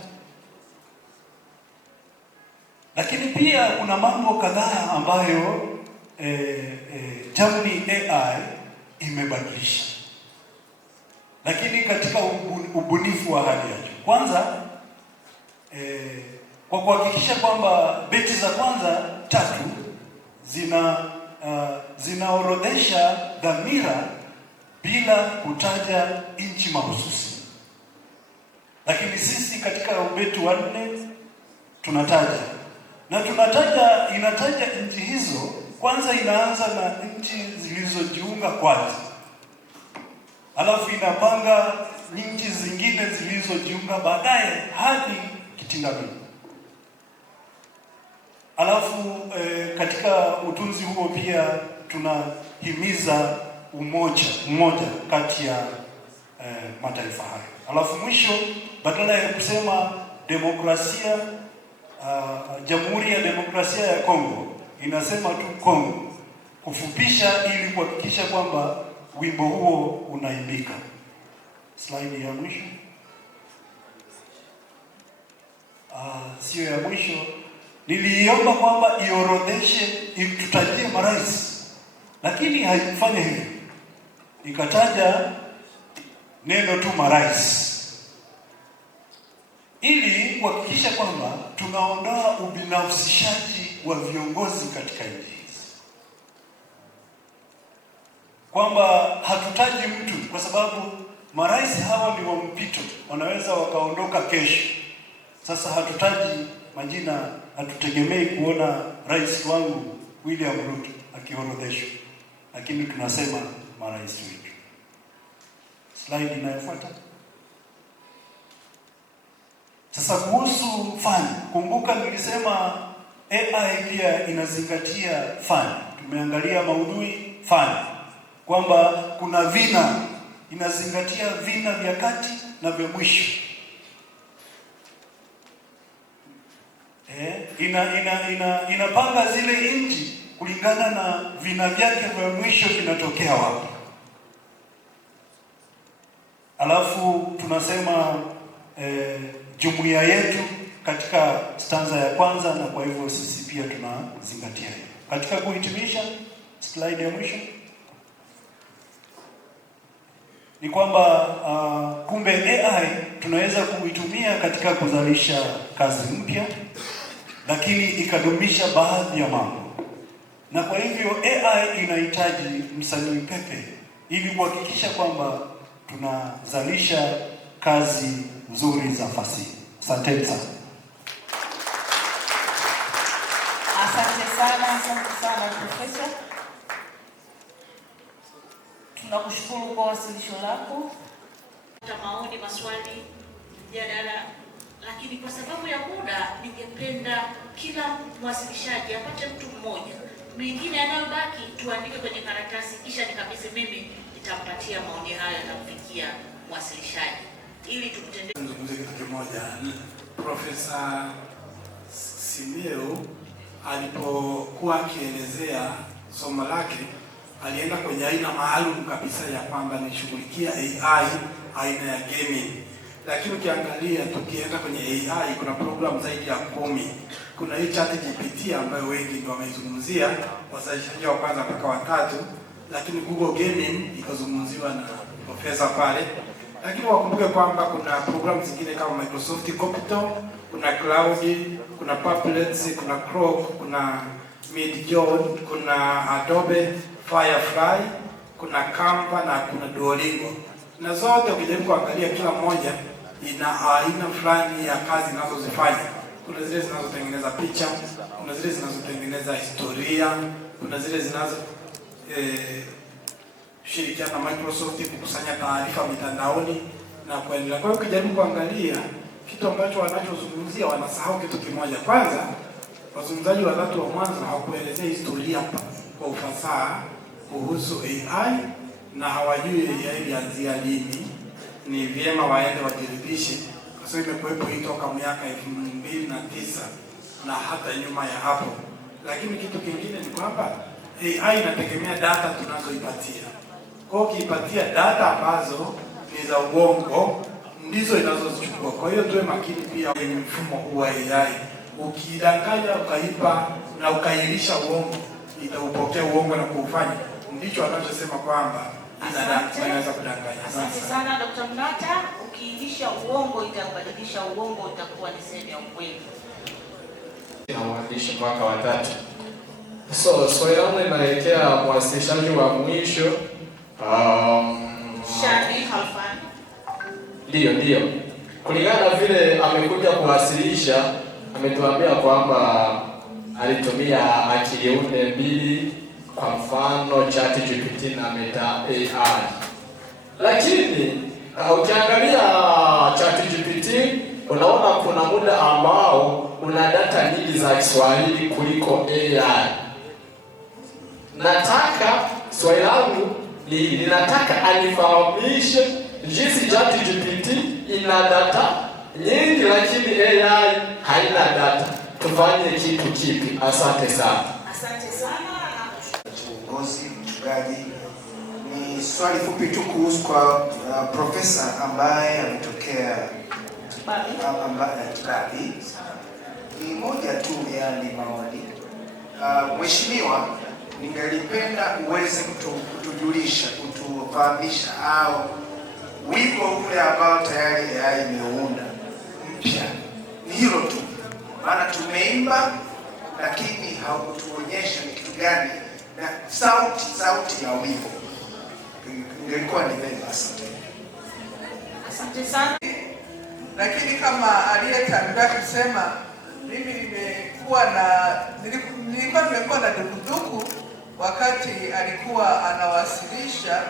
Lakini pia kuna mambo kadhaa ambayo Gemini AI imebadilisha, lakini katika ubunifu wa hali ya juu. Kwanza kwa kuhakikisha kwamba beti za kwanza 3 zinaorodhesha dhamira bila kutaja nchi mahususi, lakini sisi katika ubeti wa 4 tunataja, na inataja nchi hizo. Kwanza inaanza na nchi zilizojiunga kwanza, alafu inapanga nchi zingine zilizojiunga baadaye hadi kitindamimba. Alafu katika utunzi huo pia tunahimiza umoja kati ya mataifa hayo. Alafu mwisho badala ya kusema demokrasia, Jamhuri ya Demokrasia ya Kongo, inasema tu Kongo, kufupisha ili kuhakikisha kwamba wimbo huo unaimbika. Slide ya mwisho. Sio ya mwisho. Niliomba kwamba iorodheshe, itutajie marais, lakini haikufanya hivyo. Ikataja neno tu marais, ili kuhakikisha kwamba tunaondoa ubinafsishaji wa viongozi katika nchi hizi, kwamba hatutaji mtu, kwa sababu marais hawa ni wa mpito, wanaweza wakaondoka kesho. Sasa hatutaji majina, hatutegemei kuona rais wangu William Ruto akiorodheshwa, lakini tunasema marais wetu. Slide inayofuata. Sasa kuhusu fani, kumbuka nilisema AI pia inazingatia fani. Tumeangalia maudhui fani, kwamba kuna vina, inazingatia vina vya kati na vya mwisho. Inapanga zile nchi kulingana na vina vyake vya mwisho vinatokea wapi. Alafu tunasema jumuiya yetu katika stanza ya kwanza, na kwa hivyo sisi pia tunazingatia hiyo. Katika kuhitimisha, slide ya mwisho ni kwamba kumbe AI tunaweza kuitumia katika kuzalisha kazi mpya, lakini ikadumisha baadhi ya mambo. Na kwa hivyo AI inahitaji msanii pepe ili kuhakikisha kwamba tunazalisha kazi nzuri za fasihi. Asante sana. Asante sana Profesa. Tunakushukuru kwa wasilisho lako. Maoni, maswali, mjadala, lakini kwa sababu ya muda ningependa kila mwasilishaji apate mtu mmoja. Mengine yanayobaki tuandike kwenye karatasi, kisha nikabidhi mimi, nitampatia maoni hayo yatamfikia mwasilishaji ili tumtendee. Nizungumzie kitu kimoja. Profesa Simeo alipokuwa akielezea somo lake alienda kwenye aina maalum kabisa ya kwamba nishughulikia AI aina ya gaming. Lakini ukiangalia tukienda kwenye AI kuna program zaidi ya 10. Kuna hii ChatGPT ambayo wengi ndio wameizungumzia, wazalishaji wa kwanza mpaka watatu, lakini Google Gaming ikazungumziwa na profesa pale. Lakini wakumbuke kwamba kuna programu zingine kama Microsoft Copilot, kuna Cloud, kuna Puppet, kuna Grok, kuna Midjourney, kuna Adobe Firefly, kuna Canva na kuna Duolingo. Na zote ukijaribu kuangalia kila moja ina aina fulani ya kazi zinazozifanya. Kuna zile zinazotengeneza picha, kuna zile zinazotengeneza historia, kuna zile zinazo shirikiana na Microsoft kukusanya taarifa mitandaoni na kuendelea. Kwa hiyo ukijaribu kuangalia kitu ambacho wanachozungumzia, wanasahau kitu kimoja. Kwanza, wazungumzaji watatu wa mwanzo hawakuelezea historia kwa ufasaha kuhusu AI na hawajui AI ilianzia lini. Ni vyema waende wajiridhishe, kwa sababu imekuwepo hii toka miaka 2009 na hata nyuma ya hapo. Lakini kitu kingine ni kwamba AI inategemea data tunazoipatia. Kwa hiyo ukiipatia data ambazo ni za uongo ndizo inazozichukua. Kwa hiyo tuwe makini pia kwenye mfumo huu wa AI. Ukidanganya ukaipa na ukailisha uongo, itaupokea uongo na kuufanya. Ndicho anachosema kwamba inaweza kudanganya. Asante sana Dr. Mnata. Ukiilisha uongo itabadilisha uongo, itakuwa ni sehemu ya ukweli. Na mwandishi mwaka wa 3. Swali langu linaelekea mwasilishaji wa mwisho. Shadi Halfani. Ndio. Kulingana na vile amekuja kuwasilisha, ametuambia kwamba alitumia akili unde 2, kwa mfano ChatGPT na Meta AI. Lakini ukiangalia ChatGPT unaona kuna muda ambao una data nyingi za Kiswahili kuliko AI. Nataka swali langu ninataka anifahamishe jinsi ChatGPT ina data nyingi, lakini AI haina data. Tufanye kitu kipi? Asante sana. Asante sana. Uongozi, mchungaji, ni swali fupi tu kuhusu kwa profesa ambaye ametokea Kibabi. Ni moja tu yani maoni. Mheshimiwa, ningelipenda uweze kutujulisha, kutufahamisha au wimbo ule ambao tayari AI imeunda mpya. Ni hilo tu. Maana tumeimba lakini haukutuonyesha ni kitu gani na sauti ya wimbo. Ingelikuwa ni vema. Asante sana. Lakini kama aliyetangulia kusema, mimi nimekuwa na dukuduku wakati alikuwa anawasilisha,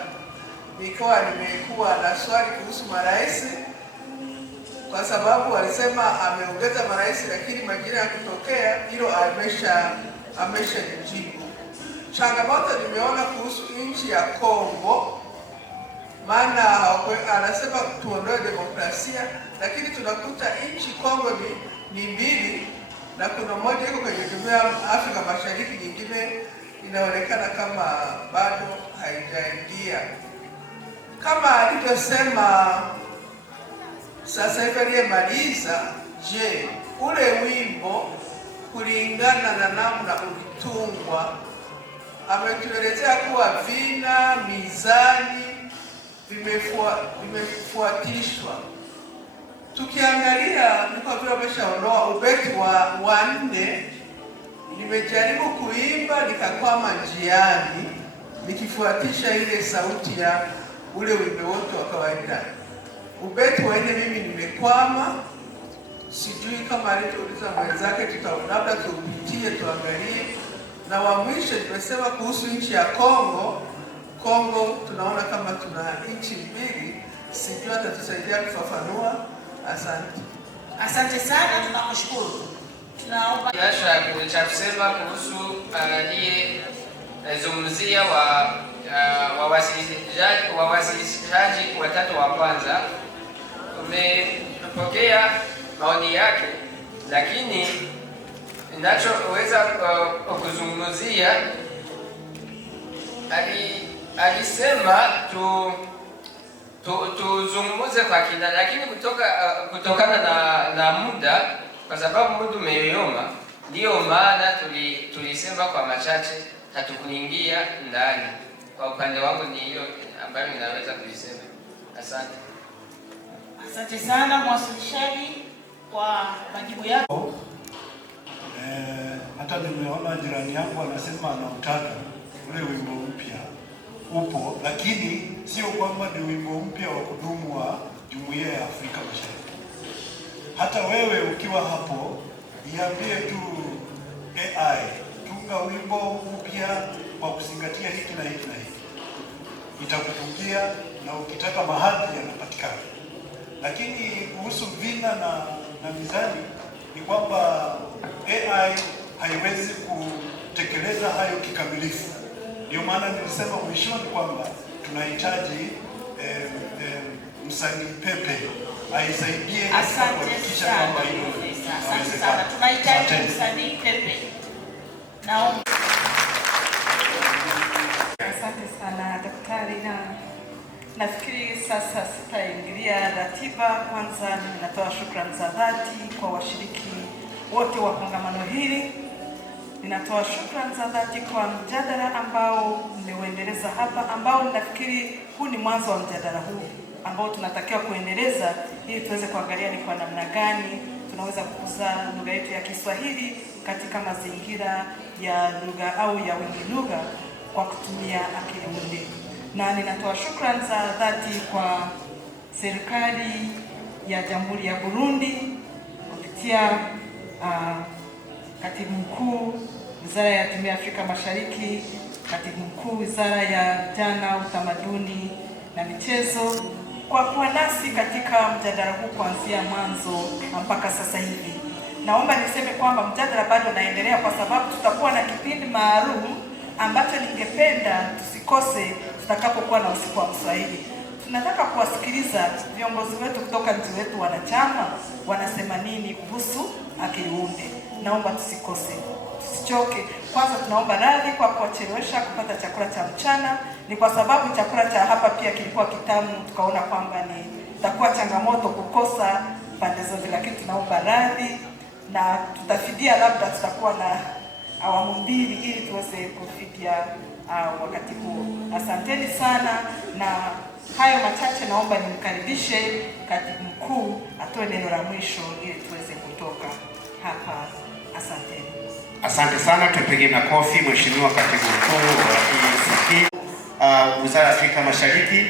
nimekuwa na swali kuhusu marais, kwa sababu alisema ameongeza marais lakini majina ya kutokea hilo ameshajibu. Changamoto nimeona kuhusu nchi ya Kongo, maana anasema tuondoe demokrasia, lakini tunakuta nchi Kongo ni mbili, na kuna moja iko kwenye Jumuiya ya Afrika Mashariki, nyingine inaonekana kama bado haijaingia. Kama alivyosema sasa hivi aliyemaliza, je, ule wimbo kulingana na namna ulitungwa, ametuelezea kuwa vina, mizani vimefuatishwa. Tukiangalia ni kwa vile ameshaondoa ubeti wa 4, nimejaribu kuimba nikakwama njiani nikifuatisha ile sauti ya ule wimbo wote wa kawaida. Ubeti wa 4 mimi nimekwama, sijui kama alivyouliza mwenzake, labda tuupitie tuangalie. Na wa mwisho nimesema kuhusu nchi ya Kongo, tunaona kama tuna nchi mbili, sijui atatusaidia kufafanua. Asante. Asante sana, tunakushukuru. Tunaomba cha kusema kuhusu aliyezungumzia wawasilishaji watatu wa kwanza. Umepokea maoni yake, lakini ninachoweza kuzungumzia, alisema tuzungumuze kwa kina, lakini kutokana na muda, kwa sababu muda umeyoyoma, ndio maana tulisema kwa machache, hatukuingia ndani. Kwa upande wangu ni hiyo ambayo ninaweza kuisema. Asante. Asante sana mwasilishaji kwa majibu yako. Hata nimeona jirani yangu anasema anautaka ule wimbo mpya upo, lakini sio kwamba ni wimbo mpya wa kudumu wa Jumuiya ya Afrika Mashariki. Hata wewe ukiwa hapo, iambie tu AI, tunga wimbo mpya kwa kuzingatia hiki na hiki na hiki, itakutungia, na ukitaka mahali yanapatikana. Lakini kuhusu vina na mizani ni kwamba AI haiwezi kutekeleza hayo kikamilifu. Ndio maana nilisema mwishoni kwamba tunahitaji msanii pepe aisaidie kuhakikisha kwamba hilo. Asante sana. Tunahitaji msanii pepe. Naomba. Asante sana daktari, na nafikiri sasa sitaingilia ratiba. Kwanza ninatoa shukrani za dhati kwa washiriki wote wa kongamano hili. Ninatoa shukrani za dhati kwa mjadala ambao mmeuendeleza hapa, ambao nafikiri huu ni mwanzo wa mjadala huu ambao tunatakiwa kuendeleza ili tuweze kuangalia ni kwa namna gani tunaweza kukuza lugha yetu ya Kiswahili katika mazingira ya lugha au ya wingi lugha kwa kutumia akili mnemba. Na ninatoa shukrani za dhati kwa serikali ya Jamhuri ya Burundi kupitia Katibu Mkuu Wizara ya Jumuiya ya Afrika Mashariki, Katibu Mkuu Wizara ya Vijana, Utamaduni na Michezo kwa kuwa nasi katika mjadala huu kuanzia mwanzo mpaka sasa hivi. Naomba niseme kwamba mjadala bado unaendelea, kwa sababu tutakuwa na kipindi maalum ambacho ningependa tusikose tutakapokuwa na usiku wa Kiswahili. tunataka kuwasikiliza viongozi wetu kutoka nchi wetu wanachama wanasema nini kuhusu Akiliunde. Naomba tusikose, tusichoke. Kwanza tunaomba radhi kwa kuwachelewesha kupata chakula cha mchana, ni kwa sababu chakula cha hapa pia kilikuwa kitamu, tukaona kwamba ni itakuwa changamoto kukosa pande zote, lakini tunaomba radhi na tutafidia, labda tutakuwa na awamu mbili ili tuweze kufidia wakati huo. Asanteni sana, na hayo machache naomba nimkaribishe katibu mkuu atoe neno la mwisho ili tuweze kutoka hapa. Asanteni. Asante sana, tupige makofi Mheshimiwa Katibu Mkuu wa EACP Wizara ya Afrika Mashariki.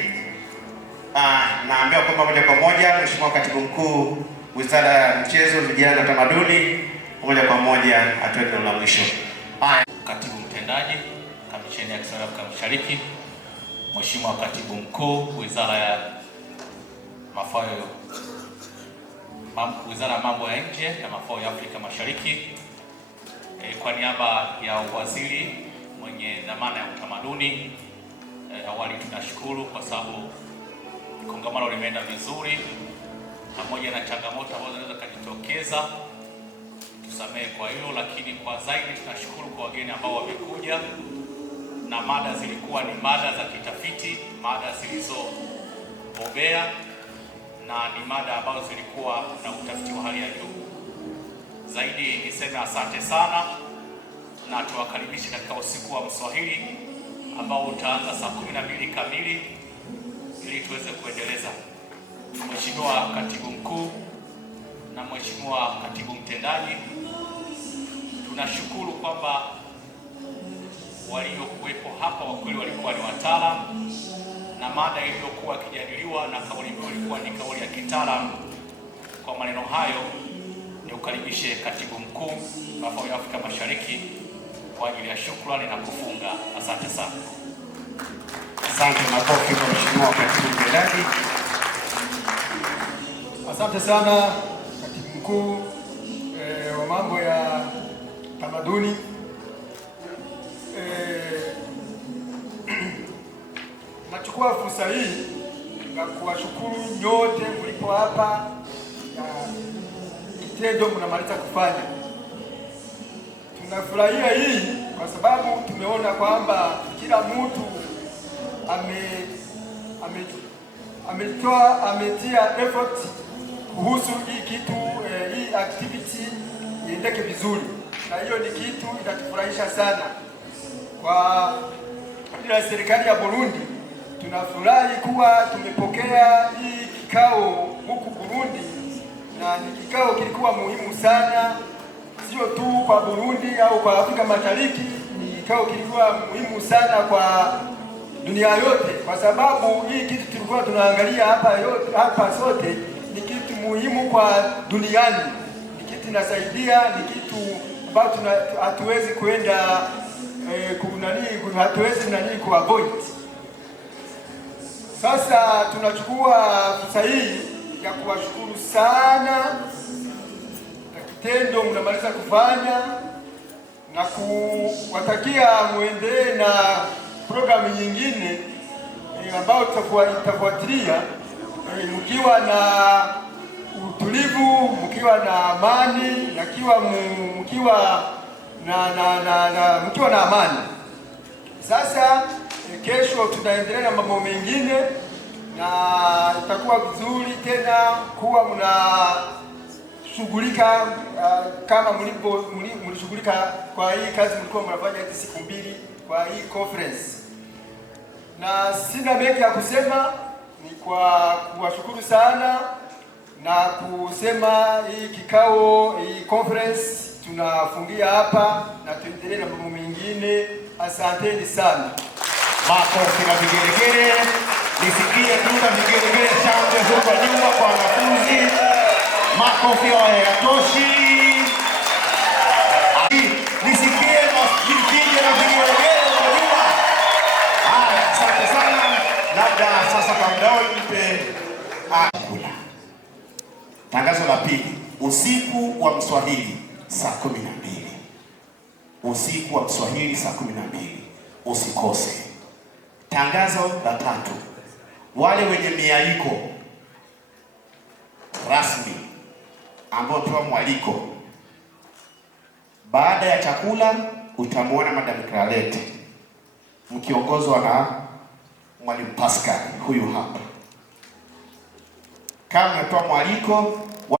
Naambiwa kwamba moja kwa moja Mheshimiwa Katibu Mkuu Wizara ya Michezo, Vijana na Utamaduni moja kwa moja atoe neno la mwisho. Katibu Mtendaji Kamisheni ya Kiswahili Afrika Mashariki, Mheshimiwa Katibu Mkuu Wizara ya Mambo ya Nje na Mafao ya Afrika Mashariki, kwa niaba ya waziri mwenye dhamana ya utamaduni, awali tunashukuru kwa sababu kongamano limeenda vizuri, pamoja na changamoto ambazo zinaweza kujitokeza, tusamehe kwa hilo, lakini kwa zaidi tunashukuru kwa wageni ambao wamekuja, na mada zilikuwa ni mada za kitafiti, mada zilizobobea, na ni mada ambazo zilikuwa na utafiti wa hali ya juu. Zaidi niseme asante sana, na tuwakaribishe katika usiku wa Mswahili ambao utaanza saa 12 kamili ili tuweze kuendeleza. Mheshimiwa Katibu Mkuu na Mheshimiwa Katibu Mtendaji, tunashukuru kwamba waliokuwepo hapa wa kweli walikuwa ni wataalamu, na mada iliyokuwa ikijadiliwa na kauli mbiu ilikuwa ni kauli ya kitaalamu. Kwa maneno hayo ni ukaribishe Katibu Mkuu Mafao ya Afrika Mashariki kwa ajili ya shukrani na kufunga. Asante sana. Asante, makofi kwa Mheshimiwa Katibu Mtendaji. Asante sana Katibu Mkuu wa mambo ya tamaduni. Nachukua fursa hii na kuwashukuru nyote mlipo hapa, kitendo mnamaliza kufanya. Tunafurahia hii kwa sababu tumeona kwamba kila mtu ametia effort kuhusu hii kitu, hii activity iendeke vizuri, na hiyo ni kitu inatufurahisha sana. Kwa serikali ya Burundi tunafurahi kuwa tumepokea hii kikao huku Burundi, na ni kikao kilikuwa muhimu sana, sio tu kwa Burundi au kwa Afrika Mashariki, ni kikao kilikuwa muhimu sana kwa dunia yote, kwa sababu hii kitu tulikuwa tunaangalia hapa sote ni kitu muhimu kwa duniani, ni kitu inasaidia, ni kitu ambacho hatuwezi kwenda hatuwezi kuavoid. Sasa tunachukua fursa hii ya kuwashukuru sana na kitendo mnamaliza kufanya, na kuwatakia muendelee na programu nyingine ambayo tutafuatilia, mkiwa na utulivu, mkiwa na amani, na mkiwa na amani. Sasa kesho tunaendelea na mambo mengine, na itakuwa vizuri tena kuwa mnashughulika kama mlishughulika kwa hii kazi mlikuwa mnafanya hizi siku mbili kwa hii conference. Na sina mengi ya kusema, ni kwa kuwashukuru sana na kusema hii kikao, hii conference tunafungia hapa na tuendelee na mambo mengine. Asanteni sana. Makofi na vigelegele. Nisikie tuta vigelegele shangwe huko nyuma kwa wanafunzi. Makofi hayatoshi. Nisikie masikio na vigelegele huko nyuma. Haya, asante sana. Labda sasa kwa mdao mpe kula. Tangazo la pili, usiku wa Mswahili saa 12. Usiku wa Mswahili saa 12. Usikose. Tangazo la tatu, Wale wenye mialiko rasmi ambao pewa mwaliko, baada ya chakula utamwona Madam Clarette mkiongozwa na Mwalimu Pascal, huyu hapa. Kama umepewa mwaliko